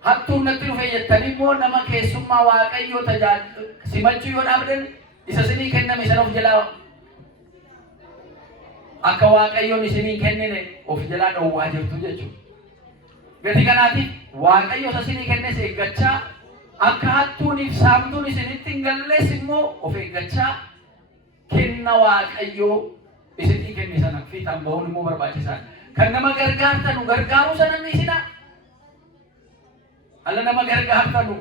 hattuun natti dhufee jettanii immoo nama keessummaa Waaqayyoo tajaajilu simachuu yoo dhaabdan isa isinii kenname sana of jalaa akka Waaqayyoon isinii kennine of jalaa dhowwaa jirtu jechuudha. Gati kanaatiif Waaqayyo isa isinii kennes eeggachaa akka hattuuniif saamtuun isinitti hin gallees immoo of eeggachaa kenna Waaqayyoo isinii kenne sana fiixaan bahuun immoo barbaachisaadha. Kan nama gargaartanu gargaaruu sana ni isinaa. Alla nama gargaartanu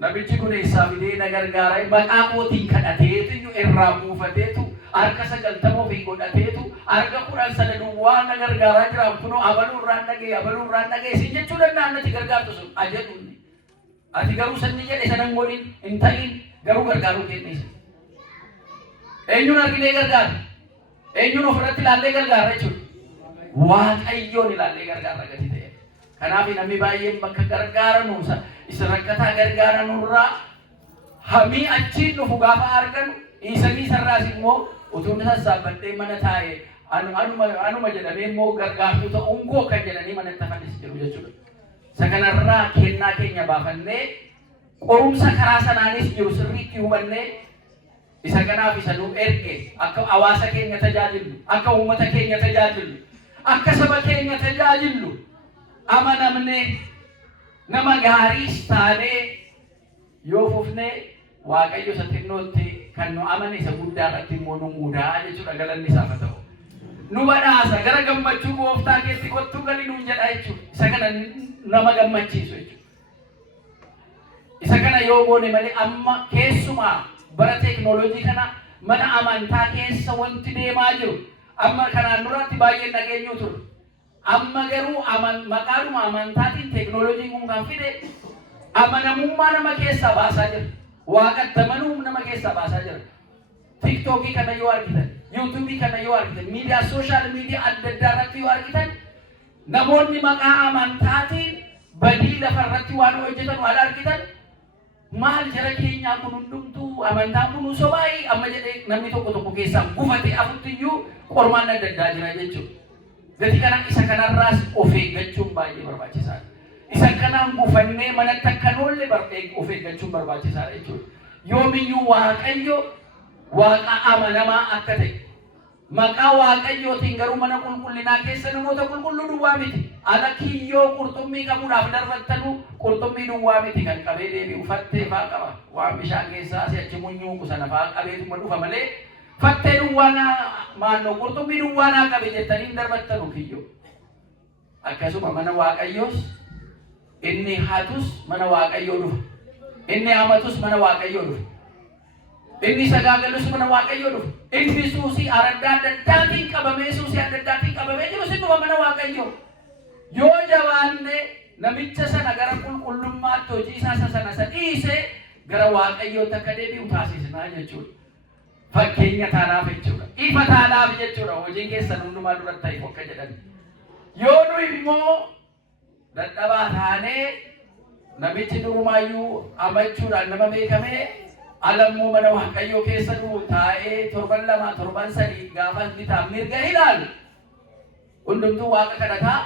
namichi kun eessaa fidee na gargaaraa maqaa kootiin kadhateetu irraa buufateetu harka 90 fi godhateetu harka 10 duwwaa na gargaaraa jira kunoo abaluu irraan dhagee isin jechuu danda'an natti gargaartu sun ajedhuunni. Ati garuu sanni jedhe sanan godhin hin ta'in garuu gargaaruu kenneessa. Eenyuun arginee gargaara? Eenyuun ofirratti ilaallee gargaara jechuudha. Waaqayyoon ilaallee gargaara gati ta'e. Kanaaf namni baay'een bakka gargaaranu isa rakkataa gargaaranurraa hamii achiin dhufu gaafa argan isanii sarraas immoo utuun sassaabadhee mana taa'e anuma jedhamee immoo gargaartuu ta'uun koo kan jedhanii manatti hafan jiru jechuudha. Isa kanarraa kennaa keenya baafannee qorumsa karaa sanaanis jiru sirriitti hubannee isa kanaaf isa nu erge akka hawaasa keenya tajaajilu akka uummata keenya tajaajilu akka saba keenya tajaajilu amanamne nama gaariis taanee yoo fufnee Waaqayyo isa xinnootti kan nu amane isa guddaa irratti immoo nu muudaa jechuudha. Galanni isaaf haa ta'u. Nu badhaasa gara gammachuu gooftaa keessi kottuu galii nuun jedha jechuudha. Isa kana nama gammachiisu jechuudha. Isa kana yoo goone malee amma keessumaa bara teeknooloojii kana mana amantaa keessa wanti deemaa jiru amma kanaan duratti baay'een dhageenyu ture. Amma garuu maqaadhuma amantaatiin teeknooloojiin kun kan fide amanamummaa nama keessaa baasaa jira. Waaqatti amanuu nama keessaa baasaa jira. TikTokii kana yoo argitan, YouTubeii kana yoo argitan, miidiyaa sooshaal miidiyaa adda addaa irratti yoo argitan namoonni maqaa amantaatiin badii lafa irratti waan hojjetan waan argitan maal jara keenyaa kun hundumtuu amantaan kun sobaayii amma jedhee namni tokko keessaa gufate afuttiyyuu qormaan adda addaa jira jechuudha. Gati kana isa kanarraas of eeggachuun baay'ee barbaachisaadha. Isa kanaan gufannee manatti akka noolle of eeggachuun barbaachisaadha jechuudha. Yoomiyyuu Waaqayyo Waaqa amanamaa akka ta'e maqaa waaqayyootiin garuu mana qulqullinaa keessa namoota qulqulluu duwwaa miti. Ala kiyyoo qurxummii qabuudhaaf darbattanuu qurxummii duwwaa miti kan qabee deebi'u fattee faa qaba. Waan bishaan keessaa si achi munyuuqu sana faa qabeetuma dhufa malee fattee duwwaanaa maannoo qurxummii duwwaanaa qabe jettanii darbattanuu kiyyoo. Akkasuma mana waaqayyoos inni hatus mana waaqayyoo dhufa. Inni hamatus mana waaqayyoo dhufa. Inni sagaagalus mana waaqayyoo dhufa. Inni suusii araddaa adda addaatiin qabamee suusii adda addaatiin qabamee jiru sin dhufa mana waaqayyoo. Yoo jabaanne namicha sana gara qulqullummaatti hojii isaa sana dhiisee gara waaqayyootti akka deebi'u taasisnaa jechuudha. Fakkeenya taanaaf jechuudha. Ifa taanaaf jechuudha. Hojii keessan hundumaa duratti ta'e akka jedhan. Yoo nu immoo dadhabaa taanee namichi durumaayyuu amachuudhaan nama beekamee alammoo mana waaqayyoo keessa taa'ee torban lama torban sadii gaafa bitaa mirga ilaalu hundumtuu waaqa kadhataa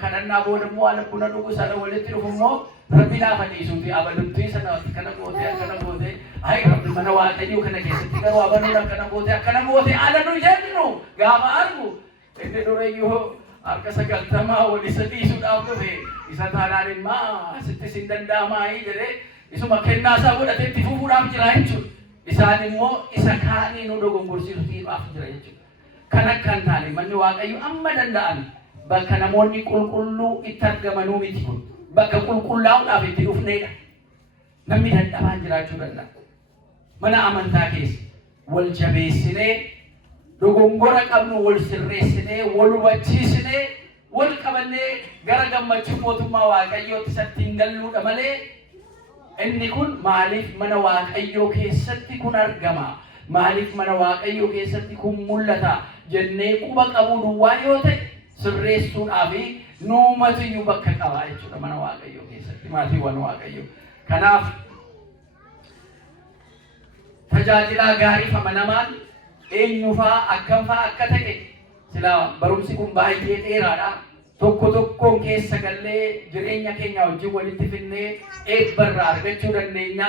kadhannaa booda immoo ala buna dhugu sana walitti dhufu immoo rabbi laafa dhiisuuti abalumtii sana akkana gootee ay rabbi mana waaqayyoo kana keessatti garuu abaluun akkana gootee ala nu jennu gaafa argu inni dureeyyuu harka 90 wal isa dhiisuudhaaf dhufe isa taanaan immoo asitti sin danda'amaayii jedhee isuma kennaa isaa godhatee itti fufuudhaaf jira jechuudha. Isaan immoo isa kaanii nu dogongorsiisuudhaaf jira jechuudha. Kan akka hin taane manni waaqayyo amma danda'an bakka namoonni qulqulluu itti argamanuu miti kun bakka qulqullaa'uudhaaf itti dhufneedha. Namni dadhabaan jiraachuu danda'a. Mana amantaa keessa wal jabeessinee dogongora qabnu wal sirreessinee wal hubachiisnee wal qabannee gara gammachuu mootummaa waaqayyootti isatti galluudha malee inni kun maaliif mana waaqayyoo keessatti kun argama maaliif mana waaqayyoo keessatti kun mul'ata jennee quba qabuu duwwaa yoo ta'e sirreessuudhaaf nuumatiyyuu bakka qabaa jechuudha mana waaqayyoo keessatti maatiiwwan waaqayyoo. Kanaaf tajaajilaa gaarii amanamaan eenyufaa akkamfaa akka ta'e sila barumsi kun baay'ee dheeraadha. Tokkoon keessa gallee jireenya keenya wajjin walitti finnee eebbarraa argachuu dandeenya.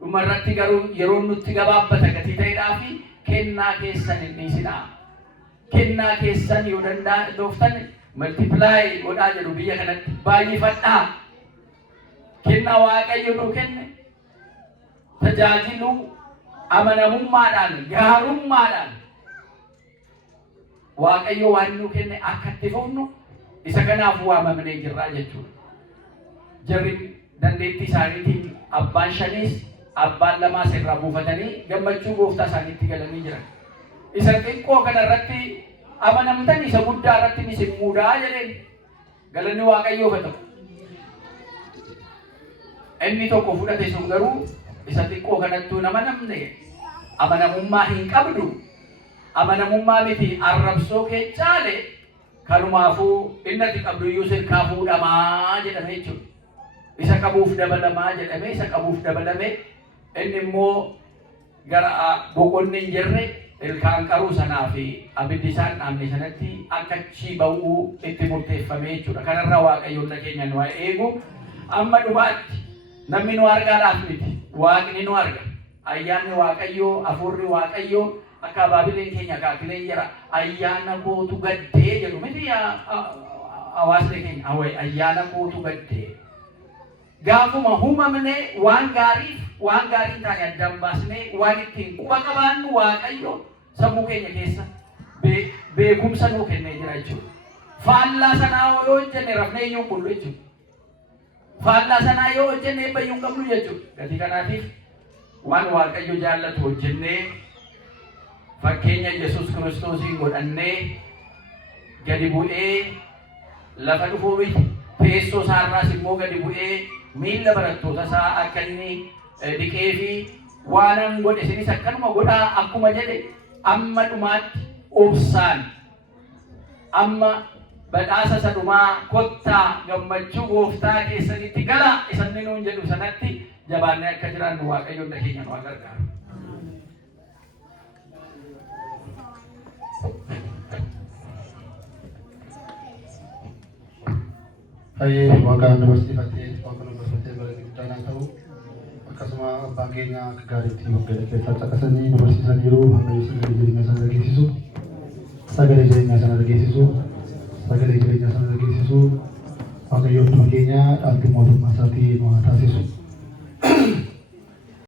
Dhumarratti garuu yeroo nutti gabaabbata gatii ta'eedhaa fi kennaa keessan hin dhiisinaa. Kennaa keessan yoo dooftan multiplaay godhaa jedhu biyya kanatti baay'ifadhaa. Kennaa waaqayyo nuu kenne tajaajiluu amanamummaadhaan gaarummaadhaan waaqayyo waan nuu kenne akka itti fufnu isa kanaaf waamamnee jirraa jechuudha. Jarri dandeettii isaaniitiin abbaan 5 abbaan 2 irraa buufatanii gammachuu gooftaa isaaniitti galanii jiran. Isa xiqqoo kanarratti amanamtan isa guddaa irratti ni simmuudhaa jedheen galanni waaqayyoo haa ta'u. Inni tokko fudhate sun garuu isa xiqqoo kanattuu nama namne amanamummaa hin qabdu amanamummaa miti arrabsoo kee caale kanumaafuu innati qabduyyuu sirkaa fuudhamaa jedhame jechuudha. Isa qabuuf dabalamaa jedhame isa qabuuf dabalame inni immoo gara boqonni hin jirre ilkaan qaruu sanaa fi abiddi isaan dhaamne sanatti akka achii ba'uu itti murteeffame jechuudha. Kanarraa waaqayyoon keenya nu haa eegu. Amma dhumaatti namni nu argaadhaaf miti waaqni nu arga. Ayyaanni waaqayyoo hafuurri waaqayyoo akka abaabileen keenya kaakileen jira ayyaana kootu gaddee jedhu miti hawaasni keenya ayyaana kootu gaddee. Gaafuma uumamne waan gaarii taane addaan baasnee waan ittiin quba qabaannu waaqayyo sammuu keenya keessa beekumsa nuu kennee jira jechuudha. Faallaa sanaa yoo hojjenne rafnee iyyuu bullu jechuudha. Faallaa sanaa yoo hojjenne eebba iyyuu hin qabnu jechuudha. Gatii kanaatiif waan waaqayyo jaallatu hojjennee fakkeenya Yesuus Kiristoosiin godhannee gadi bu'ee lafa dhufuu miti teessoo isaarraas immoo gadi bu'ee miilla barattoota isaa akka inni dhiqee fi waanan godhe isinis akkanuma godhaa akkuma jedhe amma dhumaatti obsaan amma badhaasa isa dhumaa kottaa gammachuu gooftaa keessanitti gala isanni nuun jedhu sanatti jabaannee akka jiraannu waaqayyoon keenya nu gargaaru. Hai, maka anda mesti fatih, maka anda mesti berdoa. Akkasuma Akkasuma abbaan keenya akka gaariitti hoggana keessaa caqasanii nu barsiisaniiru. Waaqayyo sagalee jireenya sana dhageessisu. Sagalee jireenya sana dhageessisu. Waaqayyo ittuma keenya dhaalti mootummaa isaatii